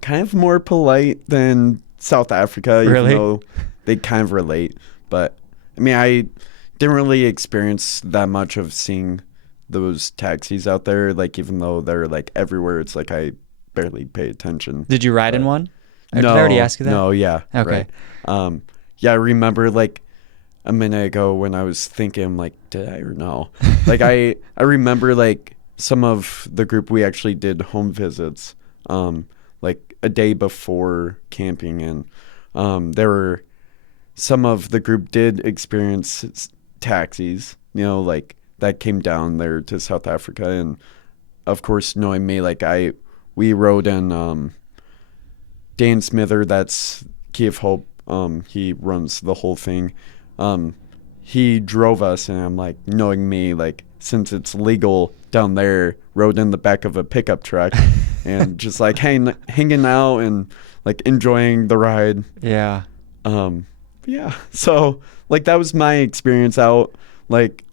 kind of more polite than South Africa, even Really? though they kind of relate. But I mean, I didn't really experience that much of seeing those taxis out there. Like, even though they're like everywhere, it's like I barely pay attention. Did you ride in one? Or No, did I already ask you that? no, yeah. Okay. Right. Yeah, I remember like a minute ago when I was thinking, like, did I or no? Like, I remember like some of the group, we actually did home visits, like a day before camping, and there were some of the group did experience taxis, like that came down there to South Africa, and of course, knowing me, like we rode in Dan Smither, that's Key of Hope. He runs the whole thing. He drove us, and I'm like, knowing me, like, since it's legal down there, rode in the back of a pickup truck and just like hanging out and like enjoying the ride. Yeah. Yeah. So like that was my experience out. Like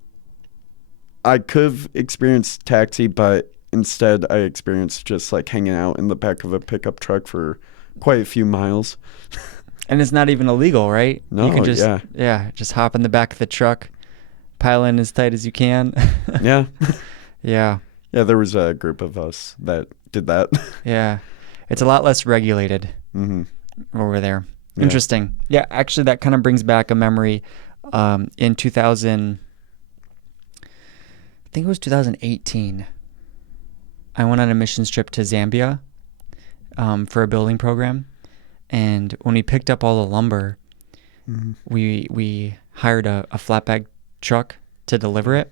I could have experienced taxi, but instead I experienced just like hanging out in the back of a pickup truck for quite a few miles. And it's not even illegal, right? No, you can just hop in the back of the truck, pile in as tight as you can. Yeah. Yeah. Yeah, there was a group of us that did that. Yeah. It's a lot less regulated over there. Yeah. Interesting. Yeah, actually that kind of brings back a memory. In 2000, I think it was 2018, I went on a missions trip to Zambia for a building program. And when we picked up all the lumber, we hired a flatbed truck to deliver it.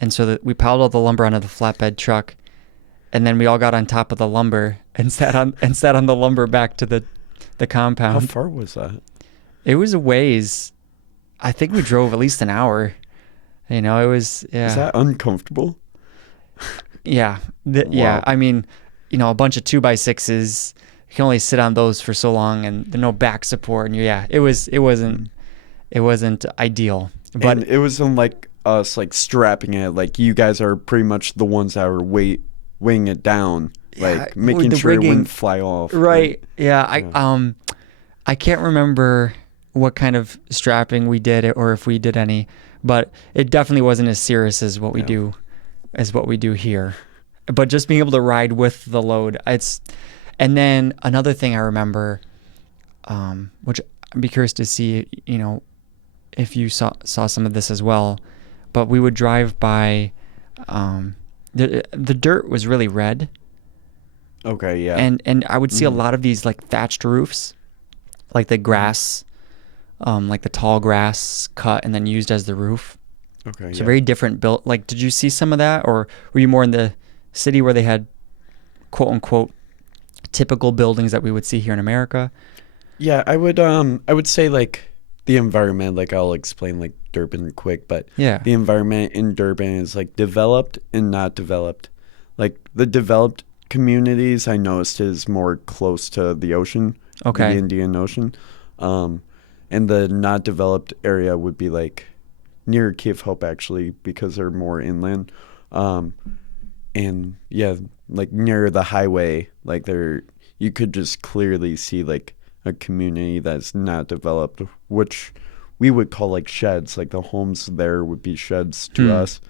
And so that we piled all the lumber onto the flatbed truck, and then we all got on top of the lumber and sat on the lumber back to the compound. How far was that? It was a ways. I think we drove at least an hour. It was, yeah. Is that uncomfortable? Yeah. Yeah. I mean, a bunch of 2x6s, you can only sit on those for so long, and there's no back support. And it wasn't ideal. But and it wasn't like us like strapping it. Like you guys are pretty much the ones that are weighing it down, like making sure it wouldn't fly off. Right. Yeah. I can't remember what kind of strapping we did, or if we did any, but it definitely wasn't as serious as what we do here. But just being able to ride with the load, and then another thing I remember, which I'd be curious to see, if you saw some of this as well, but we would drive by, the dirt was really red. Okay, yeah. And I would see a lot of these like thatched roofs, like the grass, like the tall grass cut and then used as the roof. Okay. So very different built. Like, did you see some of that, or were you more in the city where they had quote unquote typical buildings that we would see here in America? Yeah, I would say like the environment, like I'll explain like Durban quick, but Yeah. the environment in Durban is like developed and not developed. Like the developed communities I noticed is more close to the ocean, Okay. the Indian Ocean. And the not developed area would be like near Cape Hope actually, because they're more inland. And yeah, like near the highway, like you could just clearly see like a community that's not developed, which we would call like sheds. Like the homes there would be sheds to us,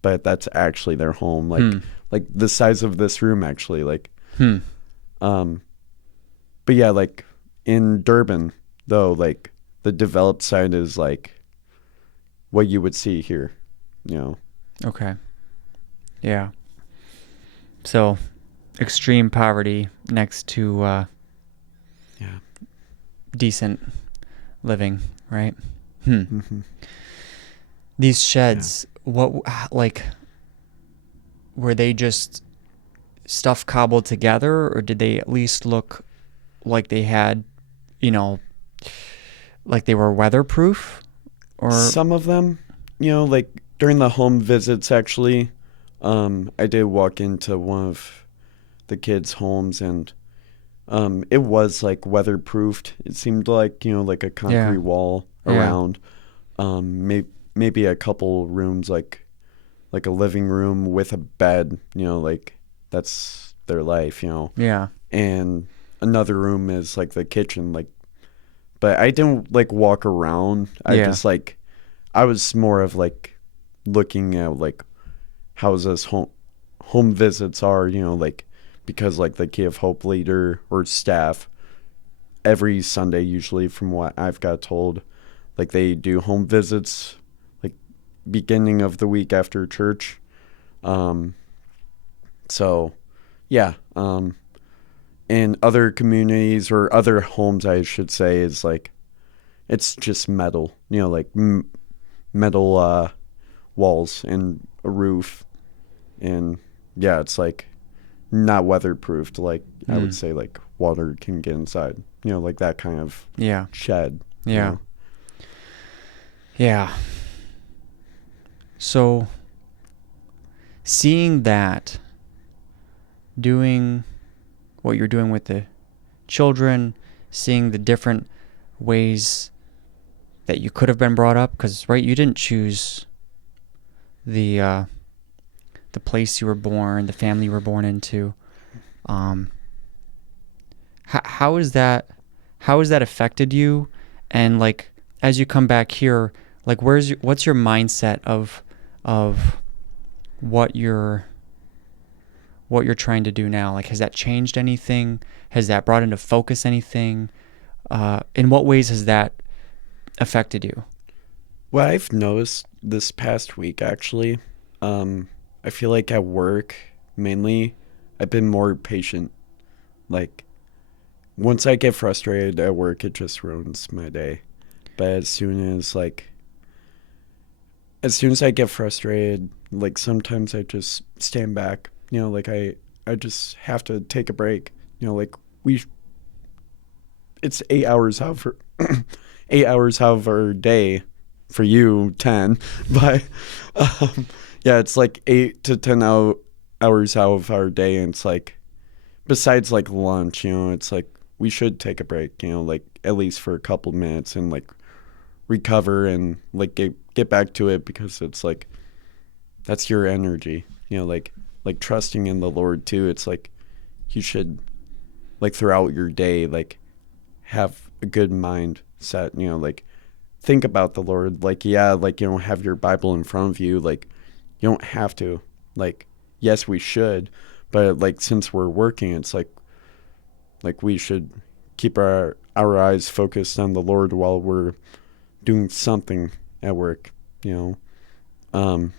but that's actually their home. Like the size of this room actually, like, but yeah, like in Durban though, like the developed side is like what you would see here, Okay. Yeah. So extreme poverty next to decent living, right? These sheds, what, like, were they just stuff cobbled together, or did they at least look like they had, you know, like they were weatherproof? Or Some of them, like during the home visits, actually, I did walk into one of the kids' homes, and it was like weatherproofed. It seemed like, like a yeah, concrete wall yeah, around. Maybe a couple rooms, like a living room with a bed, like that's their life, yeah, and another room is like the kitchen, like, but I didn't like walk around. I yeah, just like, I was more of like looking at like how this home visits are, like, because like the Key of Hope leader or staff every Sunday, usually from what I've got told, like they do home visits like beginning of the week after church. Um, so yeah, in other communities or other homes, I should say, is like it's just metal, like metal walls and a roof, and yeah, it's like not weatherproofed. Like I would mm, say, like water can get inside, like that kind of yeah, shed, yeah, yeah. So seeing that, doing what you're doing with the children, seeing the different ways that you could have been brought up, because right, you didn't choose the uh, the place you were born, the family you were born into. Um, how is that? How has that affected you? And like, as you come back here, like, what's your mindset of what you're what you're trying to do now? Like, has that changed anything? Has that brought into focus anything? In what ways has that affected you? What I've noticed this past week, actually, I feel like at work, mainly, I've been more patient. Like, once I get frustrated at work, it just ruins my day. But as soon as I get frustrated, like, sometimes I just stand back. Like, I just have to take a break. Like, we, it's 8 hours out for, 8 hours out of our day, for you 10, but yeah, it's like 8 to 10 hours out of our day, and it's like, besides like lunch, it's like we should take a break, like at least for a couple minutes, and like recover and like get back to it, because it's like that's your energy, like trusting in the Lord too. It's like you should, like, throughout your day, like have a good mindset, like think about the Lord. Like, yeah, like, have your Bible in front of you. Like, you don't have to. Like, yes, we should, but like, since we're working, it's like we should keep our eyes focused on the Lord while we're doing something at work. You know, um,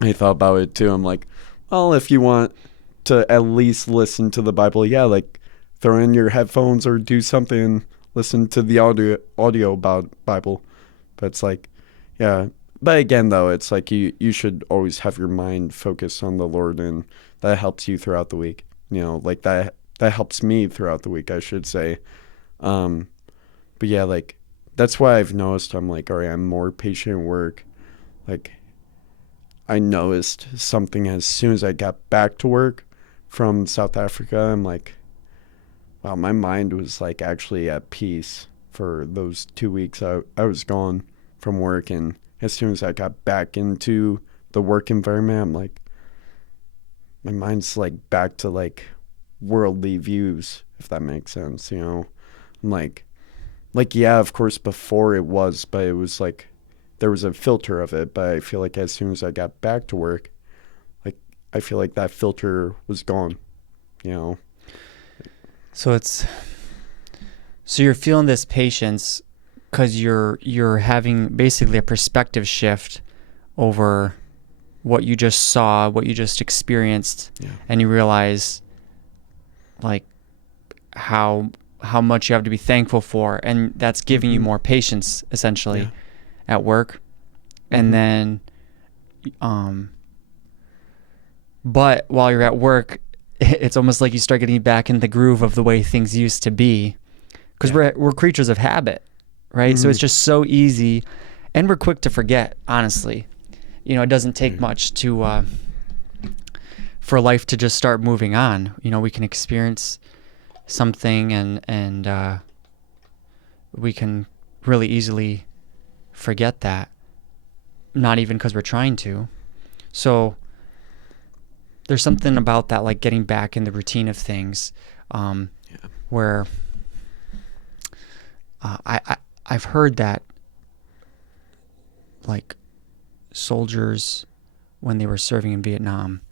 I thought about it too. I'm like, well, if you want to at least listen to the Bible, yeah, like throw in your headphones or do something, listen to the audio about Bible. But it's like, yeah. But again, though, it's like you should always have your mind focused on the Lord, and that helps you throughout the week. Like that helps me throughout the week, I should say. Um, but yeah, like that's why I've noticed. I'm like, all right, I'm more patient at work. Like, I noticed something as soon as I got back to work from South Africa. I'm like, wow, my mind was like actually at peace for those 2 weeks I was gone from work. And as soon as I got back into the work environment, I'm like, my mind's like back to like worldly views, if that makes sense. I'm like, yeah, of course, before it was, but it was like, there was a filter of it. But I feel like as soon as I got back to work, like, I feel like that filter was gone, you know? So you're feeling this patience because you're having basically a perspective shift over what you just saw, what you just experienced, Yeah. and you realize like how much you have to be thankful for, and that's giving you Mm-hmm. more patience essentially Yeah. at work. And Mm-hmm. then Um, but while you're at work, it's almost like you start getting back in the groove of the way things used to be, because we're creatures of habit, right? So it's just so easy, and we're quick to forget. Honestly, it doesn't take much to for life to just start moving on. We can experience something, and we can really easily forget that, not even because we're trying to. So there's something about that, like getting back in the routine of things, where I've heard that, like, soldiers, when they were serving in Vietnam,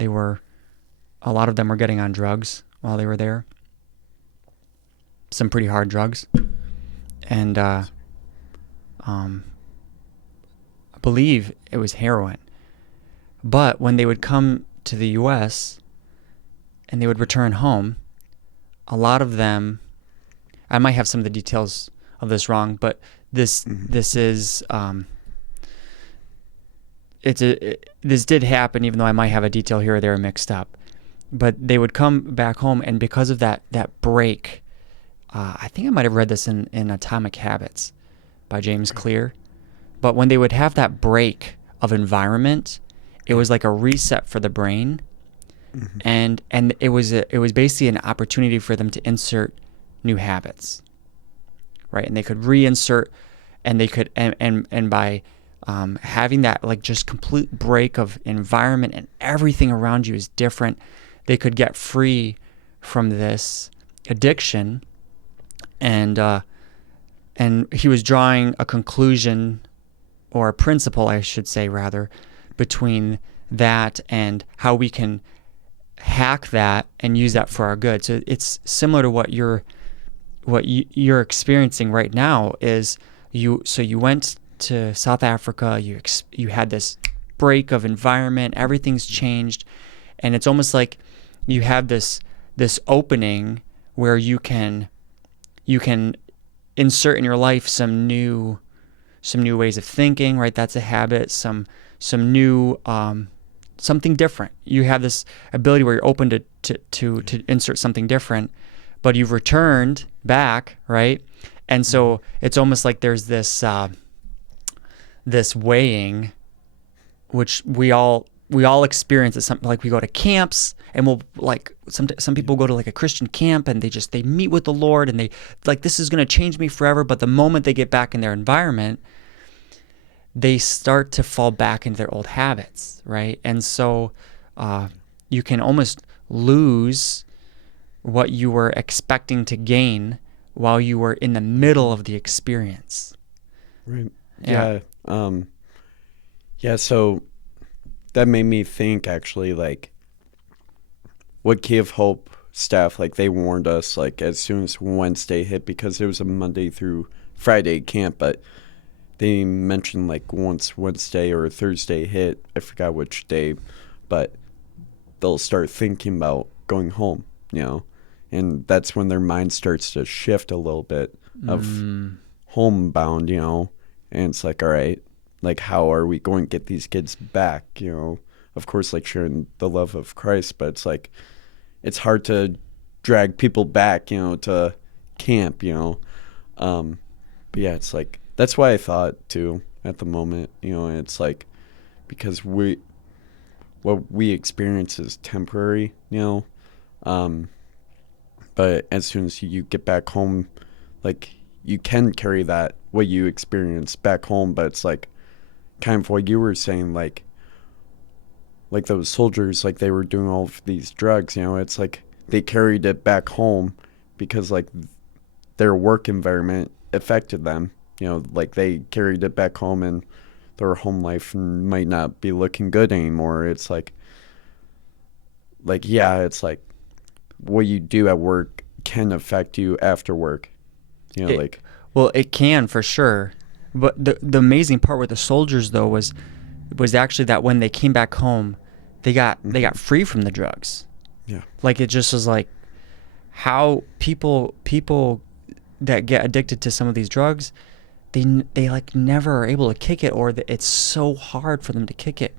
a lot of them were getting on drugs while they were there, some pretty hard drugs, and I believe it was heroin. But when they would come to the U.S. and they would return home, a lot of them, I might have some of the details of this wrong, but this is this did happen, even though I might have a detail here or there mixed up. But they would come back home, and because of that break, I think I might have read this in Atomic Habits by James Clear. But when they would have that break of environment, it was like a reset for the brain, and it was basically an opportunity for them to insert new habits, right? And they could reinsert, and they could and by having that, like, just complete break of environment and everything around you is different, they could get free from this addiction. And he was drawing a conclusion, or a principle, I should say, rather, between that and how we can hack that and use that for our good. So it's similar to what you're experiencing right now. Is you went to South Africa, you had this break of environment, everything's changed, and it's almost like you have this opening where you can insert in your life some new ways of thinking, right? That's a habit. Some new something different. You have this ability where you're open to insert something different, but you've returned back, right? And so it's almost like there's this weighing, which we all experience. It's something like we go to camps, and we'll, like, some people go to, like, a Christian camp, and they meet with the Lord, and they, like, this is going to change me forever. But the moment they get back in their environment, they start to fall back into their old habits, right? And so you can almost lose what you were expecting to gain while you were in the middle of the experience. Right. Yeah. So that made me think, actually, like, what Key of Hope staff, like, they warned us, like, as soon as Wednesday hit, because it was a Monday through Friday camp, but they mentioned, like, once Wednesday or Thursday hit, I forgot which day, but they'll start thinking about going home, and that's when their mind starts to shift a little bit of homebound, and it's like, all right, like, how are we going to get these kids back, of course, like, sharing the love of Christ, but it's like, it's hard to drag people back, to camp, but yeah, it's like, that's why I thought too at the moment, and it's like, because what we experience is temporary, but as soon as you get back home, like, you can carry that, what you experience, back home. But it's like kind of what you were saying, like those soldiers, like, they were doing all of these drugs, it's like they carried it back home because, like, their work environment affected them, like, they carried it back home, and their home life might not be looking good anymore. It's like, yeah, it's like what you do at work can affect you after work, Well, it can, for sure. But the amazing part with the soldiers, though, was actually that when they came back home, they got free from the drugs. Yeah. Like, it just was like how people that get addicted to some of these drugs, they like never are able to kick it, or it's so hard for them to kick it.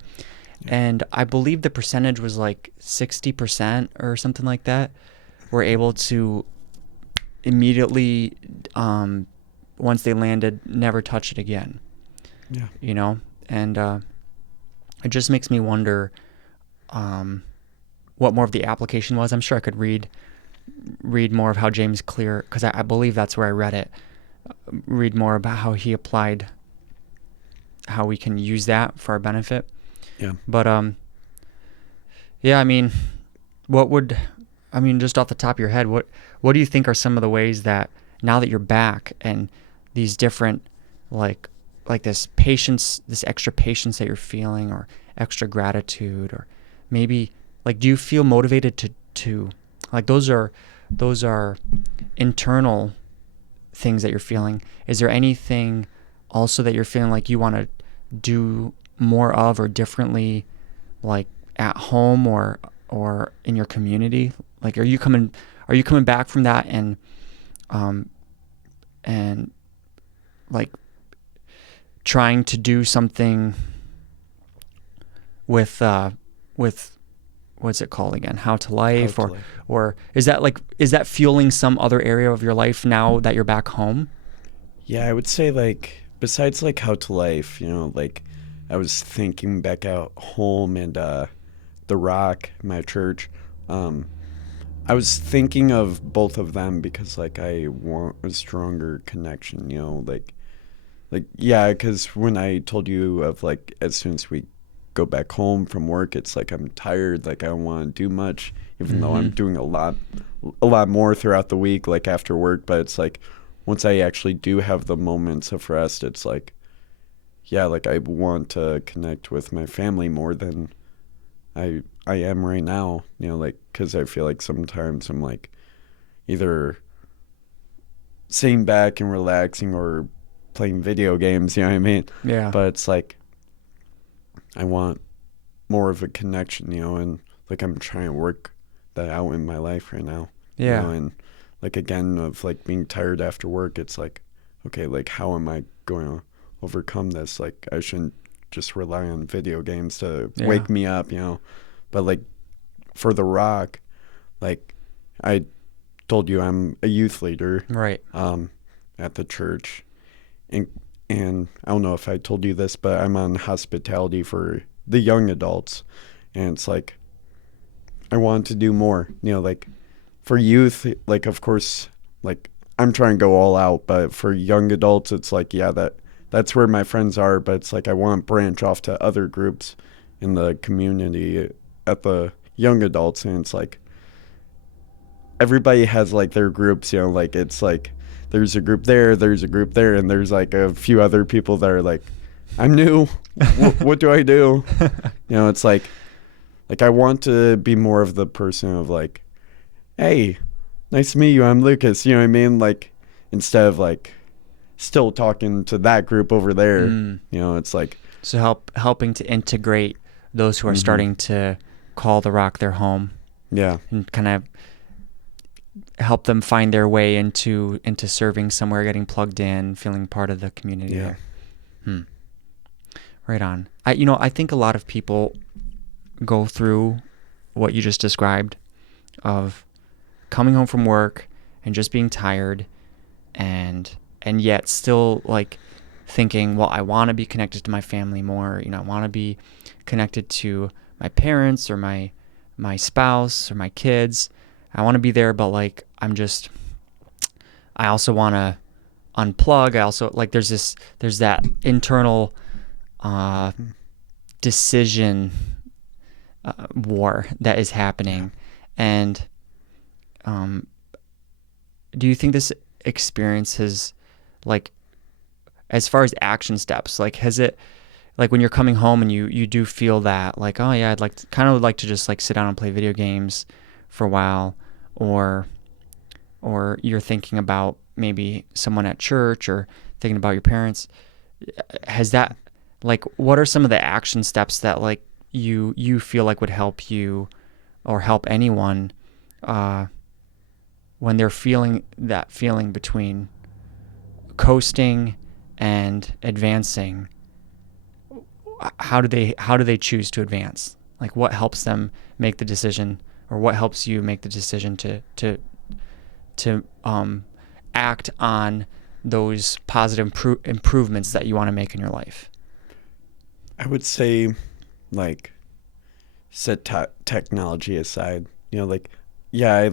Yeah. And I believe the percentage was like 60% or something like that were able to immediately, once they landed, never touch it again. Yeah. You know, and it just makes me wonder what more of the application was. I'm sure I could read more of how James Clear, because I believe that's where I read it. Read more about how he applied, how we can use that for our benefit. Yeah. But yeah, I mean, just off the top of your head, what do you think are some of the ways that now that you're back and these different like this patience, this extra patience that you're feeling, or extra gratitude, or maybe like, do you feel motivated to like those are internal things that you're feeling. Is there anything also that you're feeling like you want to do more of or differently, like at home or in your community? Like, are you coming back from that and like trying to do something with what's it called again? How to Life, or is that fueling some other area of your life now that you're back home? Yeah, I would say like besides like How to Life, like I was thinking back at home and The Rock, my church. I was thinking of both of them because like I want a stronger connection, like yeah, because when I told you of like as soon as we go back home from work, it's like I'm tired, like I don't want to do much, even though I'm doing a lot more throughout the week, like after work. But it's like once I actually do have the moments of rest, it's like, yeah, like I want to connect with my family more than I am right now, like because I feel like sometimes I'm like either sitting back and relaxing or playing video games, you know what I mean? Yeah. But it's like I want more of a connection, and like I'm trying to work that out in my life right now. Yeah. And like again of like being tired after work, it's like, okay, like how am I going to overcome this? Like I shouldn't just rely on video games to wake me up, But like for The Rock, like I told you I'm a youth leader, right, at the church, and I don't know if I told you this, but I'm on hospitality for the young adults, and it's like I want to do more, like for youth, like of course, like I'm trying to go all out, but for young adults, it's like, yeah, that's where my friends are, but it's like I want to branch off to other groups in the community at the young adults, and it's like everybody has like their groups, like it's like there's a group there's a group there, and there's like a few other people that are like, I'm new, what do I do? It's like I want to be more of the person of like, hey, nice to meet you, I'm Lucas, you know what I mean? Like instead of like still talking to that group over there, it's like, so helping to integrate those who are starting to call The Rock their home. Yeah. And kind of help them find their way into serving somewhere, getting plugged in, feeling part of the community there. Right on. I think a lot of people go through what you just described of coming home from work and just being tired and yet still like thinking, well, I want to be connected to my family more. I want to be connected to my parents or my spouse or my kids. I want to be there, but like I also want to unplug. I also like there's that internal decision war that is happening. And do you think this experience has, like, as far as action steps, like has it, like when you're coming home and you do feel that like, oh yeah, I'd kind of like to just like sit down and play video games for a while, or you're thinking about maybe someone at church or thinking about your parents, has that, like, what are some of the action steps that like you feel like would help you or help anyone when they're feeling that feeling between coasting and advancing, how do they choose to advance? Like, what helps them make the decision, or what helps you make the decision to act on those positive improvements that you want to make in your life? I would say, like, set technology aside. Like, yeah,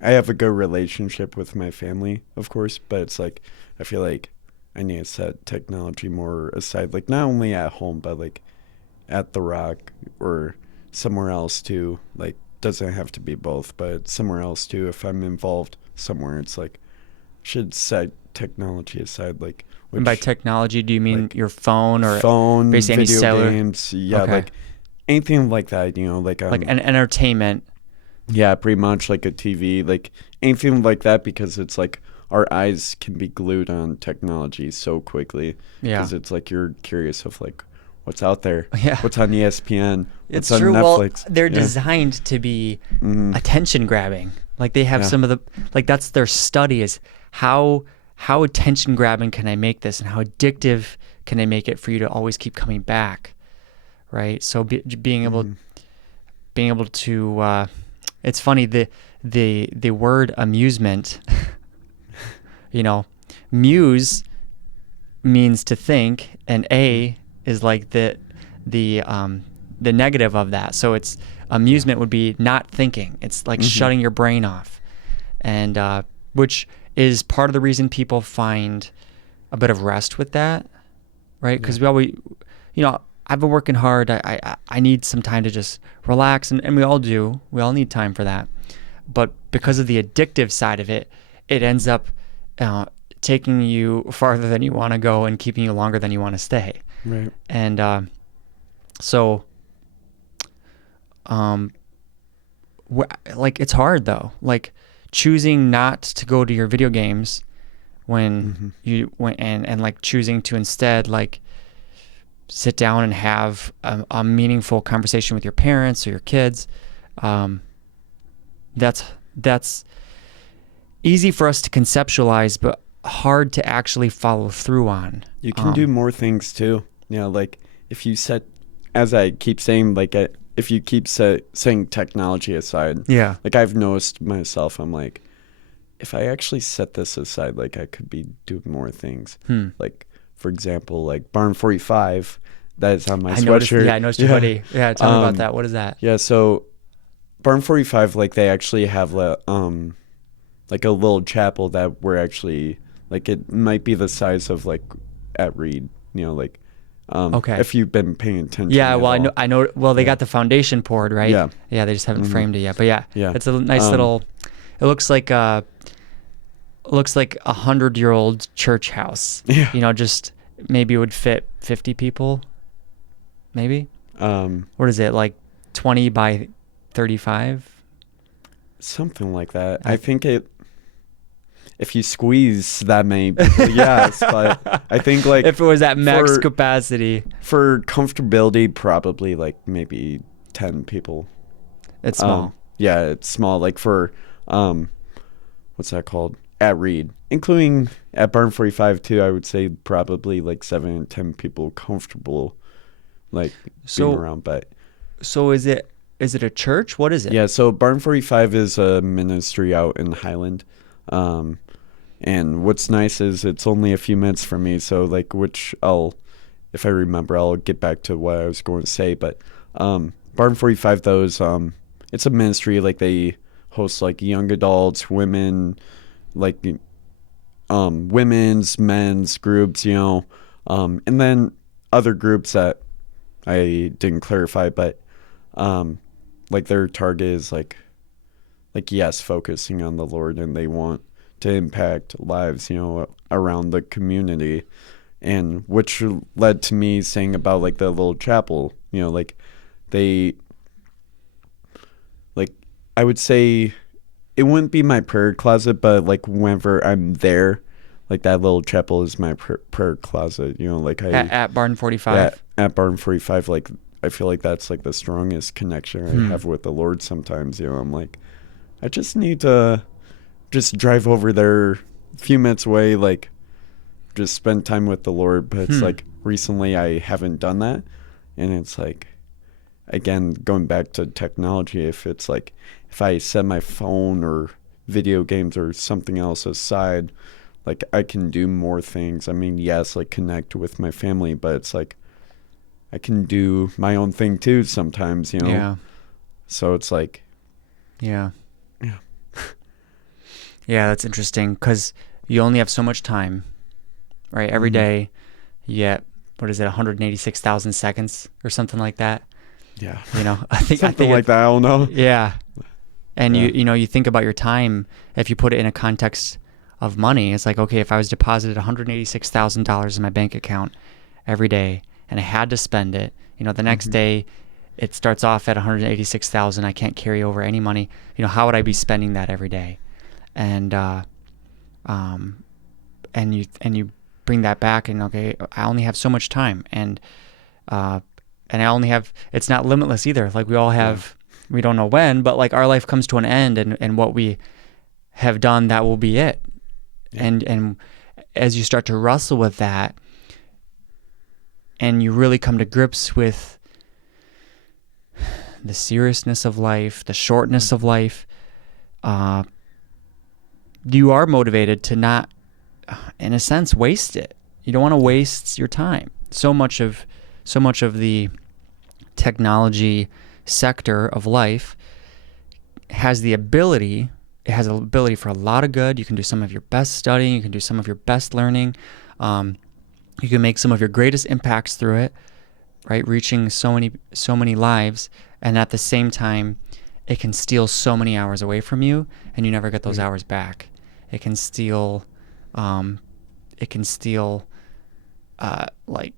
I have a good relationship with my family, of course, but it's like I feel like I need to set technology more aside, like not only at home, but like at the Rock or somewhere else too. Like, doesn't have to be both, but somewhere else too. If I'm involved somewhere, it's like should set technology aside. Like, And by which technology, do you mean like your phone, or phone, basically any video cellular? games, yeah, Okay. like anything like that. Like an entertainment. Yeah, pretty much like a TV, like anything like that, because it's like our eyes can be glued on technology so quickly Yeah. because it's like you're curious of like what's out there, Yeah. what's on ESPN, It's what's on true. Well, Netflix. they're Yeah. designed to be Mhm. attention grabbing. Like, they have Yeah. some of the, like, that's their study, is how attention grabbing can I make this, and how addictive can I make it for you to always keep coming back, right? So being able to it's funny, the word amusement, muse means to think, and a is like the negative of that. So it's amusement would be not thinking. It's like shutting your brain off, and which is part of the reason people find a bit of rest with that, right? Because we always, I've been working hard. I need some time to just relax, and we all do. We all need time for that. But because of the addictive side of it, it ends up taking you farther than you want to go and keeping you longer than you want to stay. Right. And like, it's hard though. Like, choosing not to go to your video games when and like choosing to instead like sit down and have a meaningful conversation with your parents or your kids. That's easy for us to conceptualize, but hard to actually follow through on. You can do more things too. Like if you set, as I keep saying, like if you keep setting technology aside, Yeah. like I've noticed myself, I'm like, if I actually set this aside, like I could be doing more things. Like, for example, like Barn 45, that is on my sweatshirt. I noticed your buddy. Yeah, tell me about that. What is that? Yeah, so Barn 45, like they actually have like a little chapel that we're actually, like it might be the size of like at Reed, like Okay. if you've been paying attention. Yeah, well, at all. I know. Well, they got the foundation poured, right? Yeah. Yeah, they just haven't framed it yet. But yeah, Yeah. it's a nice little. It looks like a 100-year-old church house. Yeah. Just maybe it would fit 50 people. Maybe. What is it, like 20 by 35? Something like that. I think if you squeeze that many people, yes, but I think like If it was at max capacity. for comfortability, probably like maybe 10 people. It's small. Yeah, it's small. Like for what's that called? At Reed, including at Barn 45 too, I would say probably like 7 and 10 people comfortable, like being around. But so is it a church? What is it? yeah, so Barn 45 is a ministry out in Highland. And what's nice is it's only a few minutes from me, so like, which if I remember, I'll get back to what I was going to say. But Barn 45, though, is it's a ministry. Like they host like young adults, women, like women's, men's groups, and then other groups that I didn't clarify, but like their target is like yes, focusing on the Lord, and they want to impact lives, around the community, and which led to me saying about like the little chapel, like they, like I would say it wouldn't be my prayer closet, but like whenever I'm there, like that little chapel is my prayer closet, like At Barn 45. At Barn 45, like I feel like that's like the strongest connection I have with the Lord sometimes. I'm like, I just need to just drive over there a few minutes away, like just spend time with the Lord. But it's like recently I haven't done that. And it's like, again, going back to technology, if it's like, if I set my phone or video games or something else aside, like I can do more things. I mean, yes, like connect with my family, but it's like I can do my own thing too sometimes, you know? Yeah. So it's like, Yeah. yeah. Yeah, that's interesting because you only have so much time, right? Every day you get, what is it, 186,000 seconds or something like that? Yeah. You know, I think Something like that, I don't know. Yeah. And Yeah. you think about your time, if you put it in a context of money, it's like, okay, if I was deposited $186,000 in my bank account every day and I had to spend it, the next day it starts off at 186,000, I can't carry over any money. How would I be spending that every day? And and you bring that back and, okay, I only have so much time, and I only have, it's not limitless either. Like we all have, we don't know when, but like our life comes to an end, and what we have done, that will be it. Yeah. And as you start to wrestle with that, and you really come to grips with the seriousness of life, the shortness of life, you are motivated to not, in a sense, waste it. You don't want to waste your time. So much of the technology sector of life has the ability, it has an ability for a lot of good. You can do some of your best studying, you can do some of your best learning, you can make some of your greatest impacts through it, right? Reaching so many lives, and at the same time, it can steal so many hours away from you, and you never get those hours back. It can steal, like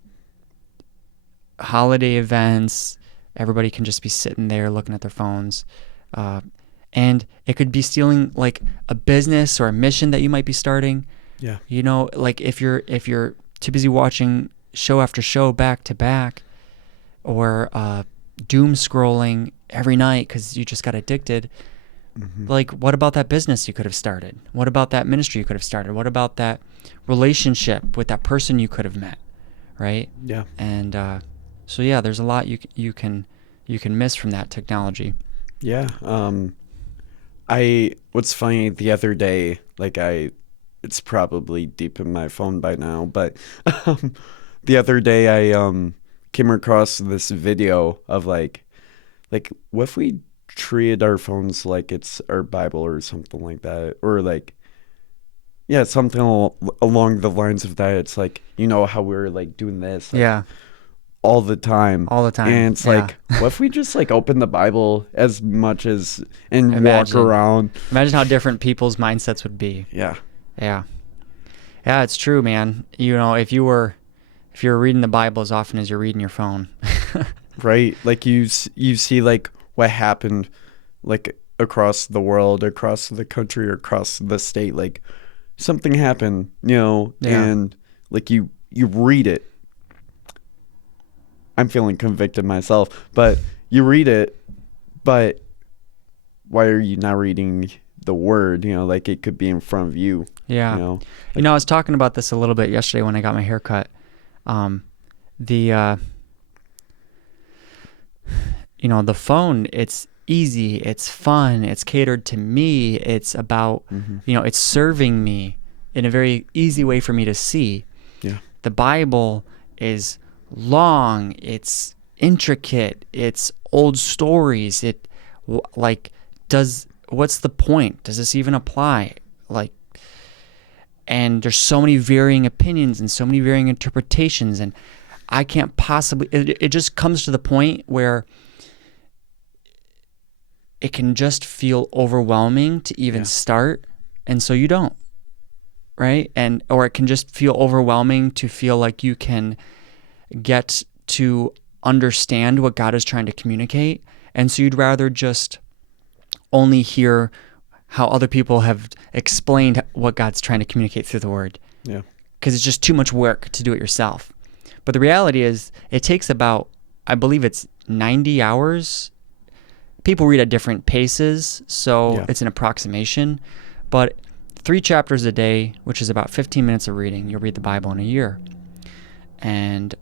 holiday events. Everybody can just be sitting there looking at their phones, and it could be stealing like a business or a mission that you might be starting. Yeah. Like if you're too busy watching show after show back to back, or doom scrolling every night because you just got addicted. Like, what about that business you could have started? What about that ministry you could have started? What about that relationship with that person you could have met, right? Yeah. And so yeah, there's a lot you can miss from that technology. Yeah. What's funny, the other day, like it's probably deep in my phone by now, but the other day I came across this video of like what if we treated our phones like it's our Bible or something like that, or like, yeah, something along the lines of that. It's like, how we're like doing this, like, all the time, and it's like, what if we just like open the Bible as much as and walk around? Imagine how different people's mindsets would be. Yeah It's true, man. If you're reading the Bible as often as you're reading your phone, right? Like you see like what happened like across the world, across the country, or across the state, like something happened, and like you read it. I'm feeling convicted myself, but you read it, but why are you not reading the word? Like it could be in front of you. Yeah. I was talking about this a little bit yesterday when I got my hair cut. The phone, it's easy, it's fun, it's catered to me, it's about, it's serving me in a very easy way for me to see. Yeah. The Bible is long, it's intricate, it's old stories. What's the point? Does this even apply? And there's so many varying opinions and so many varying interpretations, and I can't possibly, it just comes to the point where it can just feel overwhelming to even start, and so you don't, right? Or it can just feel overwhelming to feel like you can get to understand what God is trying to communicate, and so you'd rather just only hear how other people have explained what God's trying to communicate through the Word. Yeah. Because it's just too much work to do it yourself. But the reality is, it takes about, I believe it's 90 hours. People read at different paces, so it's an approximation. But 3 chapters a day, which is about 15 minutes of reading. You'll read the Bible in a year. And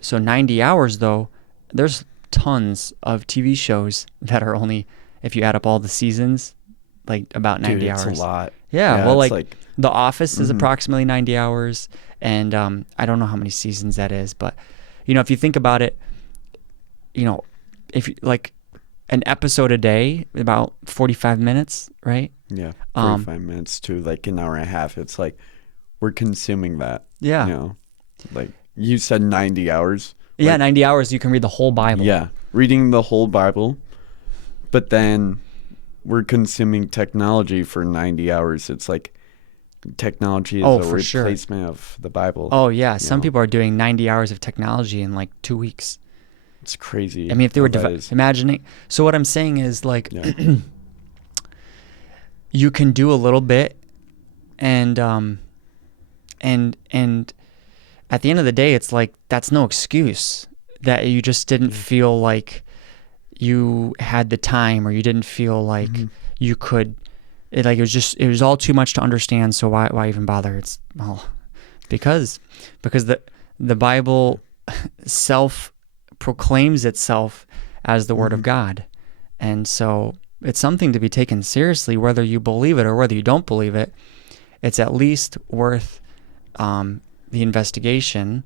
so 90 hours, though, there's tons of TV shows that are only, if you add up all the seasons, like about 90 Dude, hours. it's a lot. Yeah, well, it's like The Office is approximately 90 hours, and I don't know how many seasons that is, but if you think about it, if like an episode a day, about 45 minutes, right? Yeah, 45 minutes to like an hour and a half. It's like we're consuming that. Yeah. Like you said 90 hours. Yeah, like, 90 hours you can read the whole Bible. Yeah, reading the whole Bible, but then we're consuming technology for 90 hours. It's like technology is a replacement of the Bible. Oh, yeah. Some people are doing 90 hours of technology in like 2 weeks. It's crazy. I mean, if they were imagining. So what I'm saying is like, you can do a little bit, and at the end of the day, it's like, that's no excuse that you just didn't feel like you had the time, or you didn't feel like you could, it was all too much to understand. So why even bother? It's because the Bible self proclaims itself as the Word of God. And so it's something to be taken seriously, whether you believe it or whether you don't believe it. It's at least worth the investigation,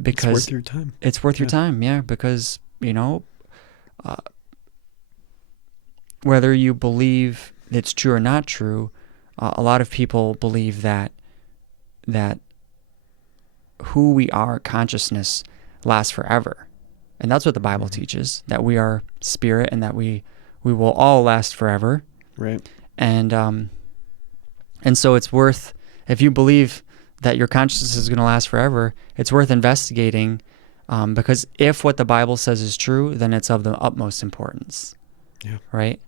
because it's worth your time. It's worth your time, yeah, because, whether you believe it's true or not true, a lot of people believe that who we are, consciousness, lasts forever. And that's what the Bible teaches, that we are spirit and that we will all last forever. Right. And so it's worth, if you believe that your consciousness is going to last forever, it's worth investigating, because if what the Bible says is true, then it's of the utmost importance. Yeah. Right?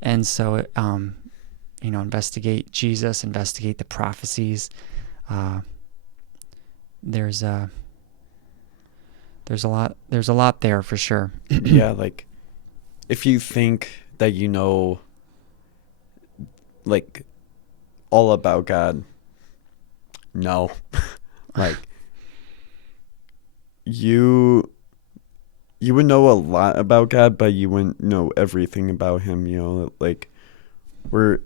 And so, investigate Jesus, investigate the prophecies. There's a lot there for sure. Yeah, like if you think that like all about God, no. Like you would know a lot about God, but you wouldn't know everything about him, like we're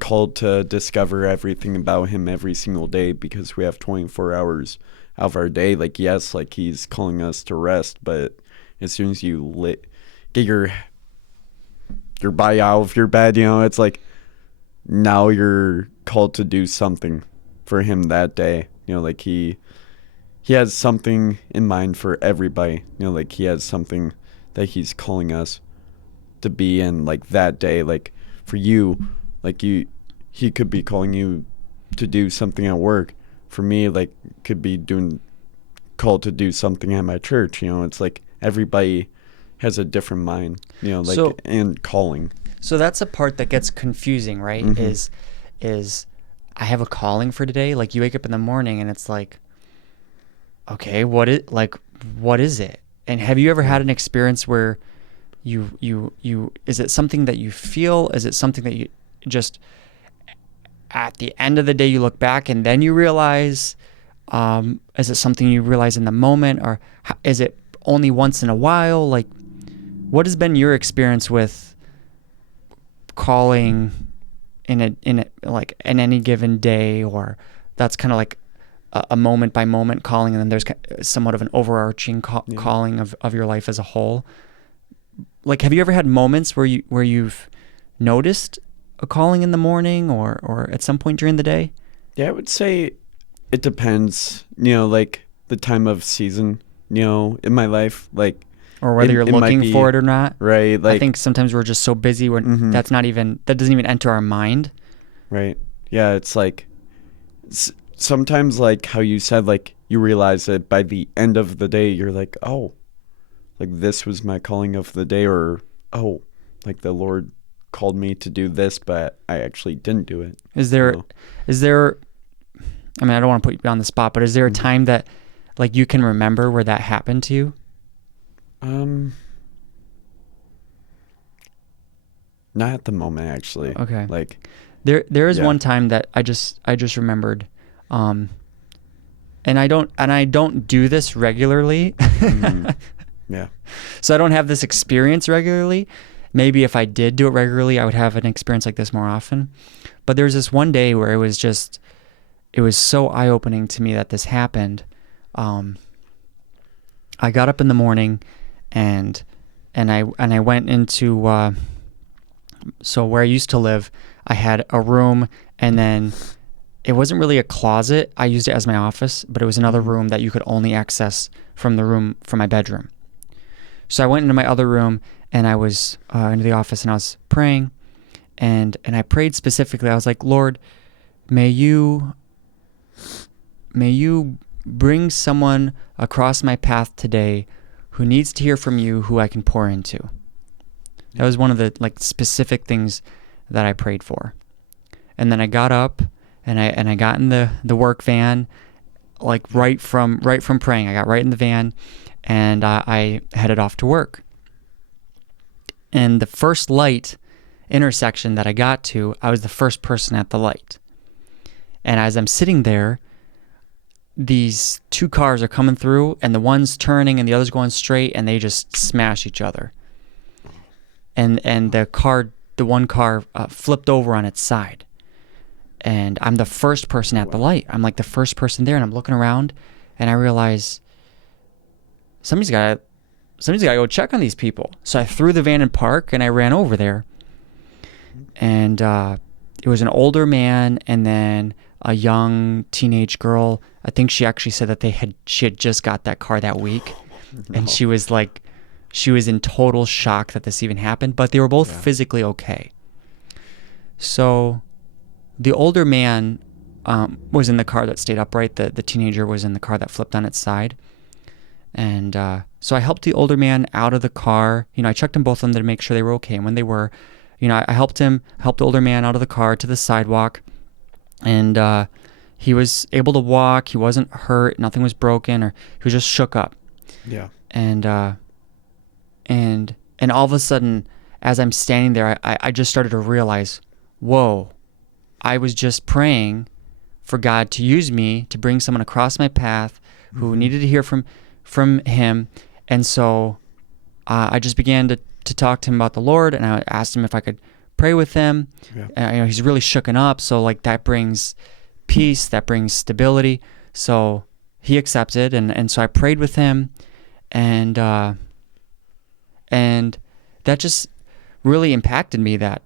called to discover everything about him every single day because we have 24 hours of our day. Like, yes, like he's calling us to rest, but as soon as you get your body out of your bed, it's like now you're called to do something for him that day. Like he has something in mind for everybody. Like he has something that he's calling us to be in, like that day. Like for you, like he could be calling you to do something at work. For me, like could be called to do something at my church. It's like everybody has a different mind, and calling. So that's a part that gets confusing, right? Is I have a calling for today. Like you wake up in the morning and it's like, okay, what is it? And have you ever had an experience where you is it something that you feel? Is it something that you just at the end of the day you look back and then you realize? Is it something you realize in the moment, or is it only once in a while? Like, what has been your experience with calling in any given day, or that's kind of like a moment by moment calling, and then there's somewhat of an overarching calling of your life as a whole. Like, have you ever had moments where you've noticed a calling in the morning or at some point during the day? Yeah, I would say it depends, like the time of season, in my life, like, or whether you're looking for it or not. Right. Like, I think sometimes we're just so busy when that doesn't even enter our mind. Right. Yeah. It's like sometimes, like how you said, like you realize that by the end of the day, you're like, oh, like this was my calling of the day, or, oh, like the Lord called me to do this, but I actually didn't do it. Is there, I mean, I don't want to put you on the spot, but is there a time that like you can remember where that happened to you? Not at the moment, actually. Okay. Like, There is yeah. one time that I just remembered, and I don't do this regularly. Mhm. Yeah. So I don't have this experience regularly. Maybe if I did do it regularly, I would have an experience like this more often. But there's this one day where it was so eye-opening to me that this happened. I got up in the morning and I went into so where I used to live, I had a room, and then it wasn't really a closet. I used it as my office, but it was another Mhm. room that you could only access from the room from my bedroom. So I went into my other room, and I was into the office, and I was praying, and I prayed specifically. I was like, Lord, may you bring someone across my path today who needs to hear from you, who I can pour into. That was one of the like specific things that I prayed for. And then I got up and I got in the work van, like right from praying. I got right in the van, and I headed off to work. And the first light intersection that I got to, I was the first person at the light. And as I'm sitting there, these two cars are coming through, and the one's turning and the other's going straight, and they just smash each other. And the one car flipped over on its side. And I'm the first person at the light. I'm like the first person there, and I'm looking around, and I realize somebody's got to go check on these people. So I threw the van in park, and I ran over there. And it was an older man and then a young teenage girl. I think she actually said that she had just got that car that week. No. And she was in total shock that this even happened, but they were both physically okay. So the older man was in the car that stayed upright. The teenager was in the car that flipped on its side. And so I helped the older man out of the car. I checked them both on them to make sure they were okay. And when they were, I helped the older man out of the car to the sidewalk. And he was able to walk. He wasn't hurt. Nothing was broken, or he was just shook up. Yeah. And all of a sudden, as I'm standing there, I just started to realize, whoa, I was just praying for God to use me to bring someone across my path who needed to hear from him. And so I just began to talk to him about the Lord, and I asked him if I could pray with him. Yeah. He's really shooken up, so like that brings peace, that brings stability. So he accepted, and so I prayed with him, and that just really impacted me. That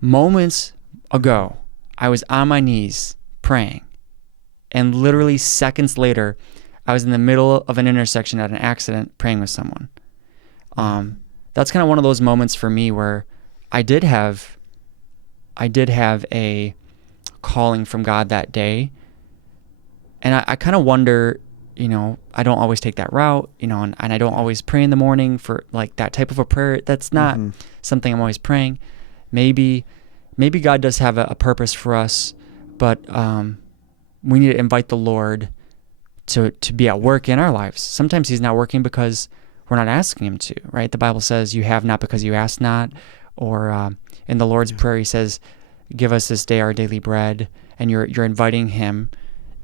moments ago, I was on my knees praying, and literally seconds later, I was in the middle of an intersection at an accident praying with someone. That's kind of one of those moments for me where I did have a calling from God that day. And I kind of wonder, I don't always take that route, and I don't always pray in the morning for like that type of a prayer. That's not something I'm always praying. Maybe God does have a purpose for us, but we need to invite the Lord to be at work in our lives. Sometimes he's not working because we're not asking him to, right? The Bible says you have not because you ask not, or in the Lord's Prayer he says, give us this day our daily bread, and you're inviting him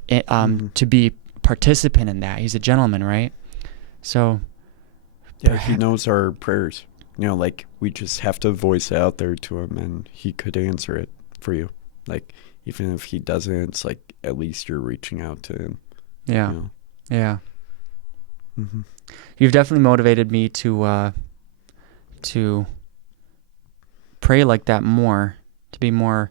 to be participant in that. He's a gentleman, right? So He knows our prayers. Like we just have to voice it out there to him, and he could answer it for you. Like even if he doesn't, it's like at least you're reaching out to him. Yeah. Yeah. You've definitely motivated me to pray like that more, to be more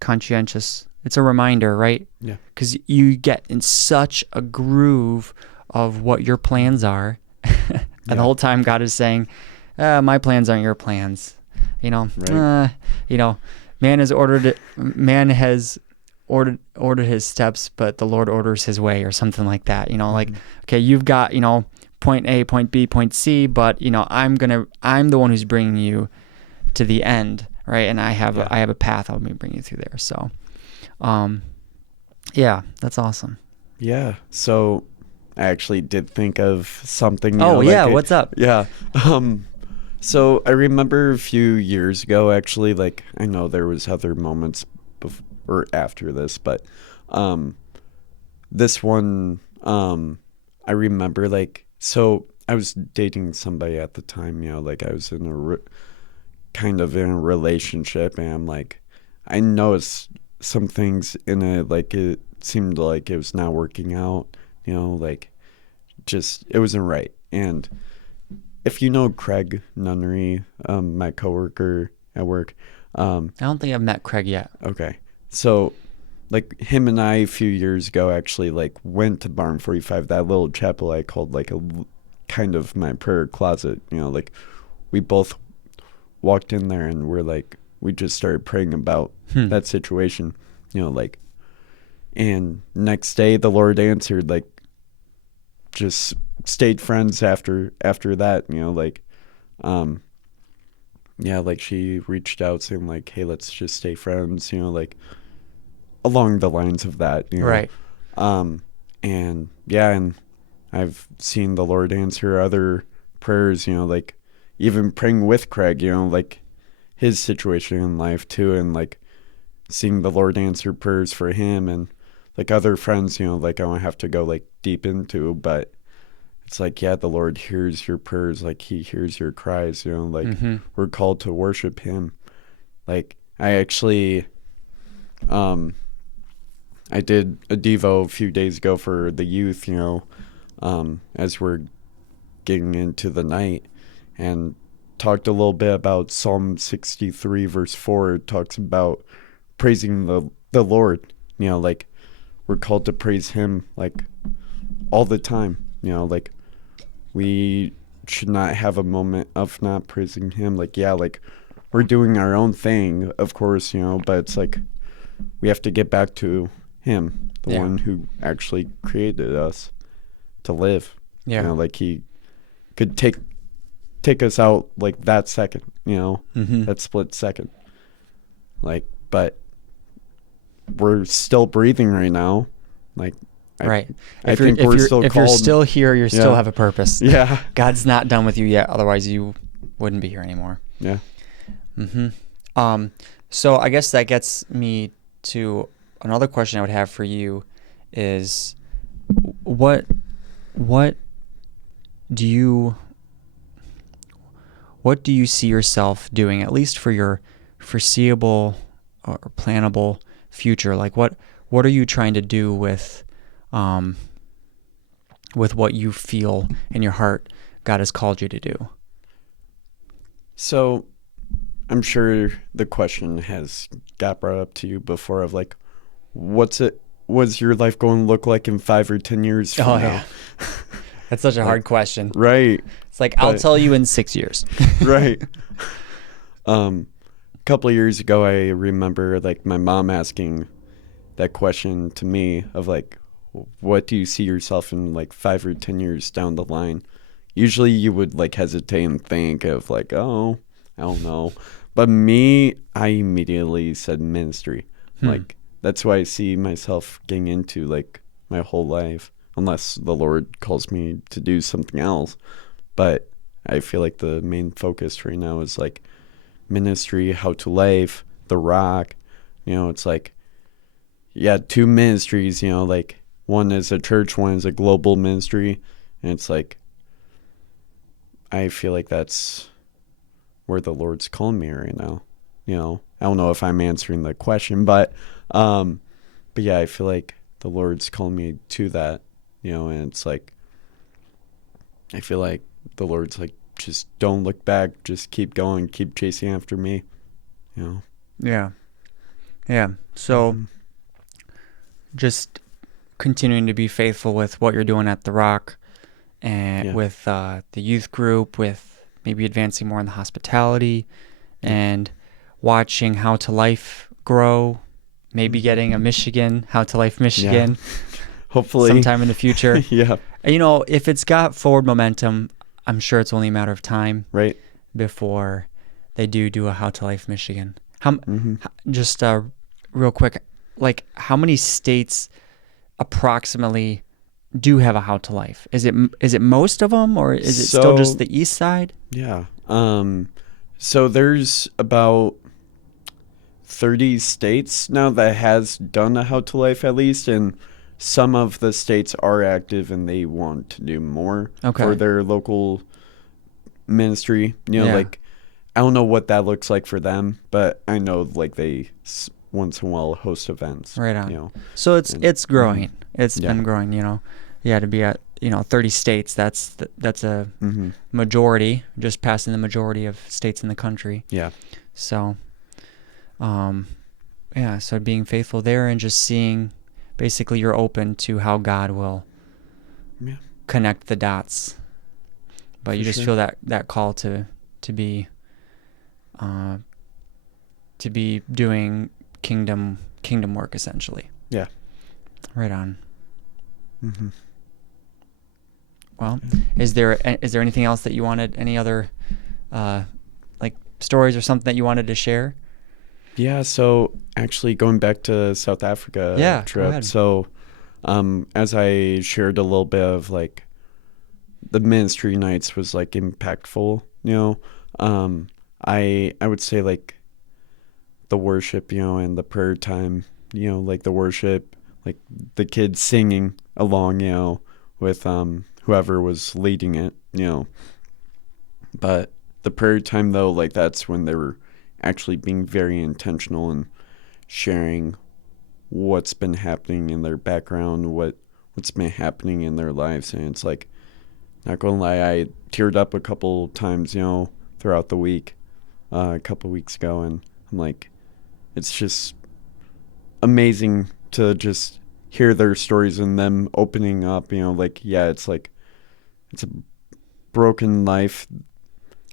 conscientious. It's a reminder, right? Yeah. Because you get in such a groove of what your plans are, and the whole time God is saying, "My plans aren't your plans." Right. Man has ordered his steps, but the Lord orders his way, or something like that. Like, okay, you've got point A, point B, point C, but I'm the one who's bringing you to the end, right? And I have a path I'll be bringing you through there. So, that's awesome. Yeah. So I actually did think of something. What's up? Yeah. So I remember a few years ago, actually, like I know there was other moments or after this, but um, this one, I remember like so I was dating somebody at the time, like I was in a kind of in a relationship, and I'm like, I noticed some things in it, like it seemed like it was not working out, like just it wasn't right. And if you know Craig Nunnery, my coworker at work, I don't think I've met Craig yet. okay, so like him and I a few years ago actually like went to Barn 45, that little chapel I called like kind of my prayer closet, like we both walked in there and we're like we just started praying about that situation, like, and next day the Lord answered, like just stayed friends after that, like yeah, like she reached out saying like, hey, let's just stay friends, like along the lines of that, Right. And yeah, and I've seen the Lord answer other prayers, like even praying with Craig, like his situation in life too, and like seeing the Lord answer prayers for him and like other friends, like I don't have to go like deep into, but it's like, yeah, the Lord hears your prayers, like he hears your cries, like we're called to worship him. Like I actually, I did a Devo a few days ago for the youth, as we're getting into the night, and talked a little bit about Psalm 63 verse 4. It talks about praising the Lord, like we're called to praise him like all the time, like we should not have a moment of not praising him. Like, yeah, like we're doing our own thing, of course, but it's like we have to get back to him, the one who actually created us to live. Yeah. Like he could take us out like that second, that split second. Like, but we're still breathing right now. Like, Right. I think we're still called. If you're still here, you still have a purpose. Yeah. God's not done with you yet. Otherwise, you wouldn't be here anymore. Yeah. So I guess that gets me to another question I would have for you is what do you see yourself doing, at least for your foreseeable or plannable future? Like what are you trying to do with what you feel in your heart God has called you to do? So I'm sure the question has got brought up to you before of like, what's your life going to look like in 5 or 10 years from now? Yeah. That's such a hard question. Right. It's like, I'll tell you in 6 years. Right. A couple of years ago, I remember like my mom asking that question to me of like, what do you see yourself in like 5 or 10 years down the line? Usually you would like hesitate and think of like, oh, I don't know. But me, I immediately said ministry. Like that's why I see myself getting into like my whole life, unless the Lord calls me to do something else. But I feel like the main focus right now is like ministry, how to live, the rock. It's like, yeah, 2 ministries, like one is a church, one is a global ministry. And it's like, I feel like that's where the Lord's calling me right now. I don't know if I'm answering the question, but yeah, I feel like the Lord's calling me to that, and it's like, I feel like the Lord's like, just don't look back, just keep going, keep chasing after me, Yeah. Yeah. So just continuing to be faithful with what you're doing at The Rock and with the youth group, with maybe advancing more in the hospitality and watching How to Life grow, maybe getting a How to Life Michigan. Hopefully. Sometime in the future. Yeah. If it's got forward momentum, I'm sure it's only a matter of time. Right. Before they do a How to Life Michigan. Just real quick, like how many states approximately do have a How to Life? Is it most of them, or is it still just the east side? Yeah. Um, so there's about 30 states now that has done a How to Life at least, and some of the states are active and they want to do more for Okay. their local ministry. Yeah. Like I don't know what that looks like for them, but I know like they once in a while host events. Right on. So And it's growing. It's yeah, been growing. Yeah, to be at 30 states. That's a mm-hmm. majority, just passing the majority of states in the country. Yeah, So, um, yeah. So being faithful there and just seeing, basically, you're open to how God will yeah, connect the dots, but for you just sure. feel that call to be uh, to be doing kingdom work essentially. Yeah. Right on. Mm-hmm. Well, is there anything else that you wanted? Any other like stories or something that you wanted to share? Yeah, so actually going back to South Africa Yeah, go trip, ahead. so as I shared a little bit of like the ministry nights was like impactful, um I would say like the worship, and the prayer time, like the worship, like the kids singing along, with whoever was leading it, but the prayer time though, like that's when they were actually being very intentional and sharing what's been happening in their background, what's been happening in their lives. And it's like, not gonna lie, I teared up a couple times, throughout the week, a couple weeks ago, and I'm like, it's just amazing to just hear their stories and them opening up, like, yeah, it's like it's a broken life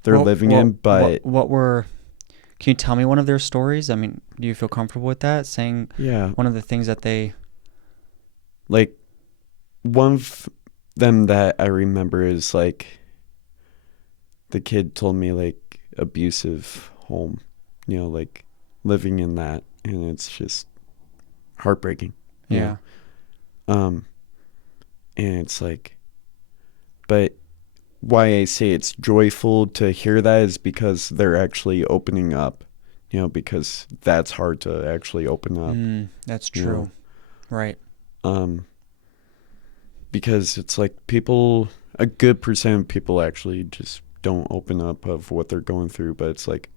they're What living what in, what but what were? Can you tell me one of their stories? I mean, do you feel comfortable with that? Saying yeah, one of the things that they. like one of them that I remember is like the kid told me like abusive home, like living in that, and it's just heartbreaking, you know. Yeah. Um, and it's like, but why I say it's joyful to hear that is because they're actually opening up, because that's hard to actually open up, That's you know. true. Right. Um, because it's like people, a good percent of people actually just don't open up of what they're going through, but it's like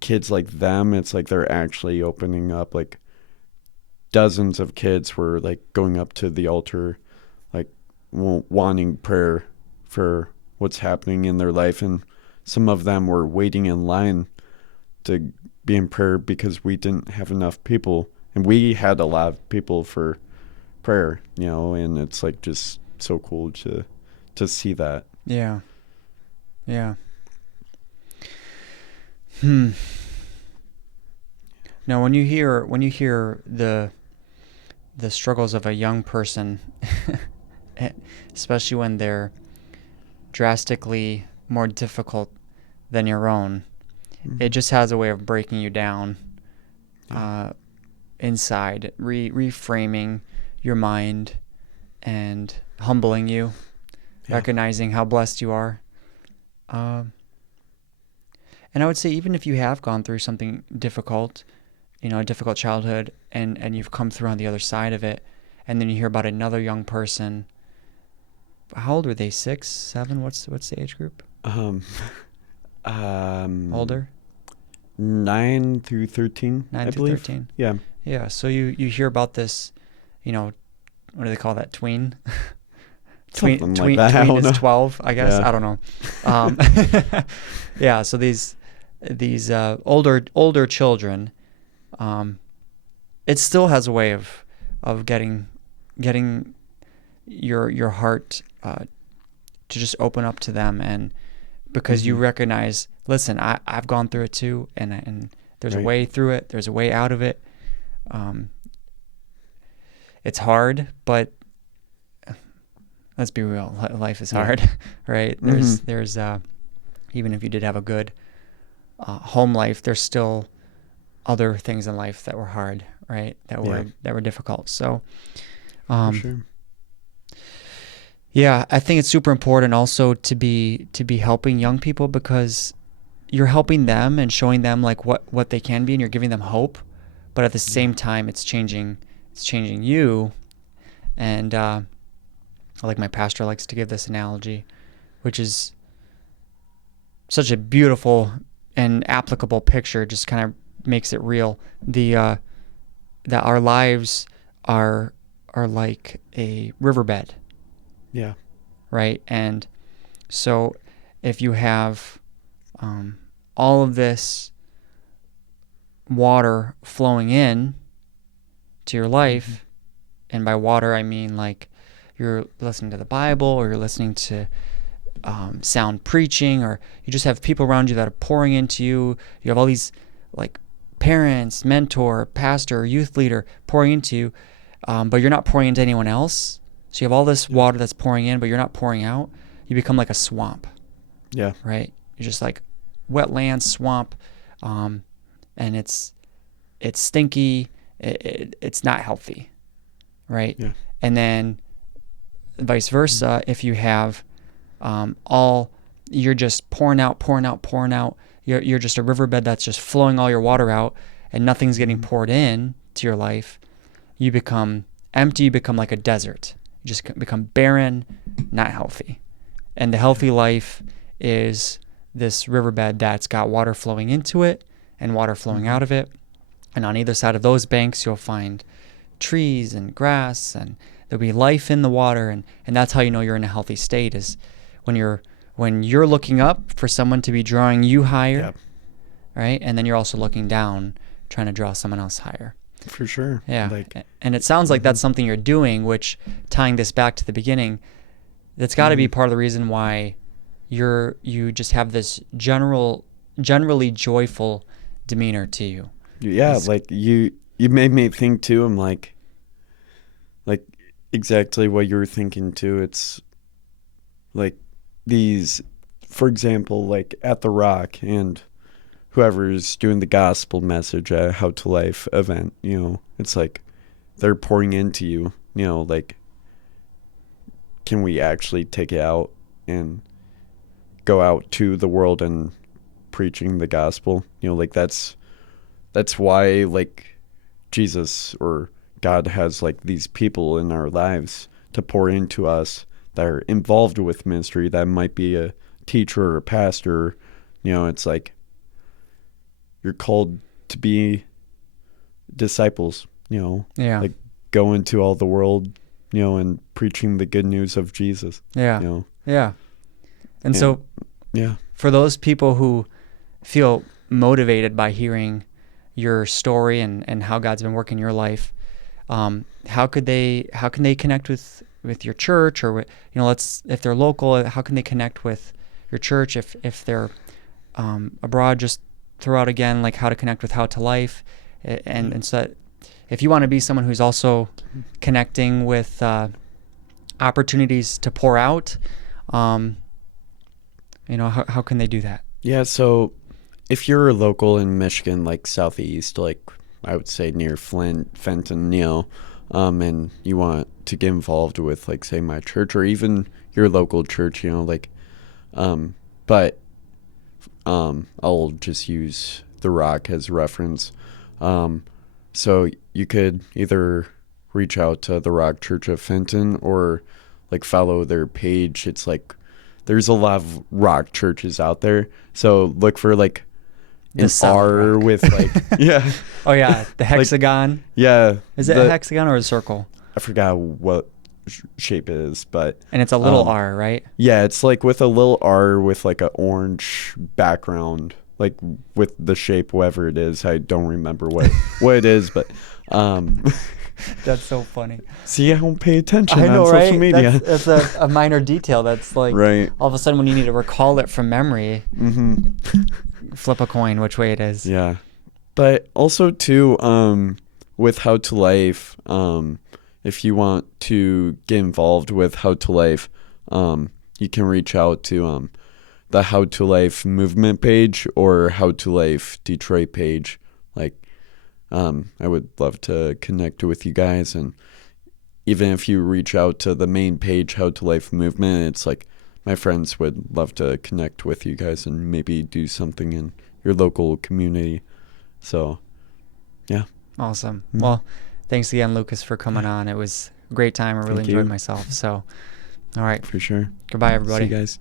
kids like them, it's like they're actually opening up. Like dozens of kids were like going up to the altar, like wanting prayer for what's happening in their life, and some of them were waiting in line to be in prayer because we didn't have enough people, and we had a lot of people for prayer, and it's like just so cool to see that. Yeah. Yeah. Hmm. Now, when you hear the struggles of a young person, especially when they're drastically more difficult than your own, it Mm-hmm. just has a way of breaking you down Yeah. uh, inside, reframing your mind and humbling you, Yeah. recognizing how blessed you are. Um, and I would say even if you have gone through something difficult, a difficult childhood, and you've come through on the other side of it, and then you hear about another young person. How old were they? 6, 7? What's the age group? Um, um, Older? 9 through 13, 9 I through believe. 13. Yeah. Yeah. So you hear about this, you know, what do they call that? Tween? Tween Something like tween that. I tween don't is know. 12, I guess. Yeah. I don't know. Um, yeah. So these older children, um, it still has a way of getting your heart to just open up to them, and because you Mm-hmm. recognize, listen, I've gone through it too, and there's a Right. way through it. There's a way out of it. Um, it's hard, but let's be real, life is Yeah. hard, right? Mm-hmm. There's even if you did have a good home life, there's still other things in life that were hard, right? That Yeah. were difficult. So, For um, sure. Yeah, I think it's super important also to be helping young people, because you're helping them and showing them like what they can be, and you're giving them hope, but at the Yeah. same time it's changing you. And like my pastor likes to give this analogy, which is such a beautiful and applicable picture, just kind of makes it real. The that our lives are like a riverbed, Yeah. right? And so if you have all of this water flowing in to your life, and by water I mean like you're listening to the Bible, or you're listening to sound preaching, or you just have people around you that are pouring into you. You have all these like parents, mentor, pastor, youth leader pouring into you, but you're not pouring into anyone else. So you have all this water that's pouring in, but you're not pouring out. You become like a swamp, Yeah. right? You're just like wetland swamp, and it's stinky. It's not healthy, right? Yeah. And then vice versa, if you have all you're just pouring out, pouring out, pouring out. You're just a riverbed that's just flowing all your water out, and nothing's getting poured in to your life. You become empty. You become like a desert. You just become barren, not healthy. And the healthy life is this riverbed that's got water flowing into it and water flowing out of it. And on either side of those banks, you'll find trees and grass, and there'll be life in the water. And that's how you know you're in a healthy state, is when you're looking up for someone to be drawing you higher, Yeah. right? And then you're also looking down, trying to draw someone else higher. For sure. Yeah. Like, And it sounds like that's something you're doing, which, tying this back to the beginning, that's got to be part of the reason why you just have this generally joyful demeanor to you. yeah, like you made me think too. I'm like exactly what you were thinking too. It's like these, for example, like at the Rock, and whoever's doing the gospel message at How to Life event, it's like they're pouring into you, like, can we actually take it out and go out to the world and preaching the gospel? Like that's why like Jesus or God has like these people in our lives to pour into us that are involved with ministry. That might be a teacher or a pastor. It's like you're called to be disciples, Yeah. like go into all the world, and preaching the good news of Jesus. Yeah. Yeah. And so Yeah. for those people who feel motivated by hearing your story and how God's been working in your life, how can they connect with your church, or if they're local, how can they connect with your church? If they're abroad, just throw out again like how to connect with How to Life, and so that if you want to be someone who's also connecting with opportunities to pour out, how can they do that? Yeah, so if you're local in Michigan, like southeast, like I would say near Flint, Fenton, and you want to get involved with, like, say, my church or even your local church, but I'll just use The Rock as reference. So you could either reach out to The Rock Church of Fenton or like follow their page. It's like there's a lot of rock churches out there. So look for like an R with like yeah. Oh yeah, the hexagon. Like, yeah. Is it a hexagon or a circle? I forgot what shape it is, but and it's a little R, right? Yeah, it's like with a little R with like an orange background, like with the shape, whatever it is. I don't remember what it is, but that's so funny. See, I don't pay attention I know, on right? social media. That's a minor detail. That's like right. All of a sudden when you need to recall it from memory, flip a coin which way it is. Yeah, but also too, with How to Life, if you want to get involved with How to Life, you can reach out to the How to Life movement page or How to Life Detroit page. Like, I would love to connect with you guys, and even if you reach out to the main page, How to Life Movement, it's like my friends would love to connect with you guys and maybe do something in your local community. So, yeah. Awesome. Mhm. Well, thanks again, Lucas, for coming on. It was a great time. I really Thank enjoyed you. myself. So, all right. For sure. Goodbye, See everybody. you guys.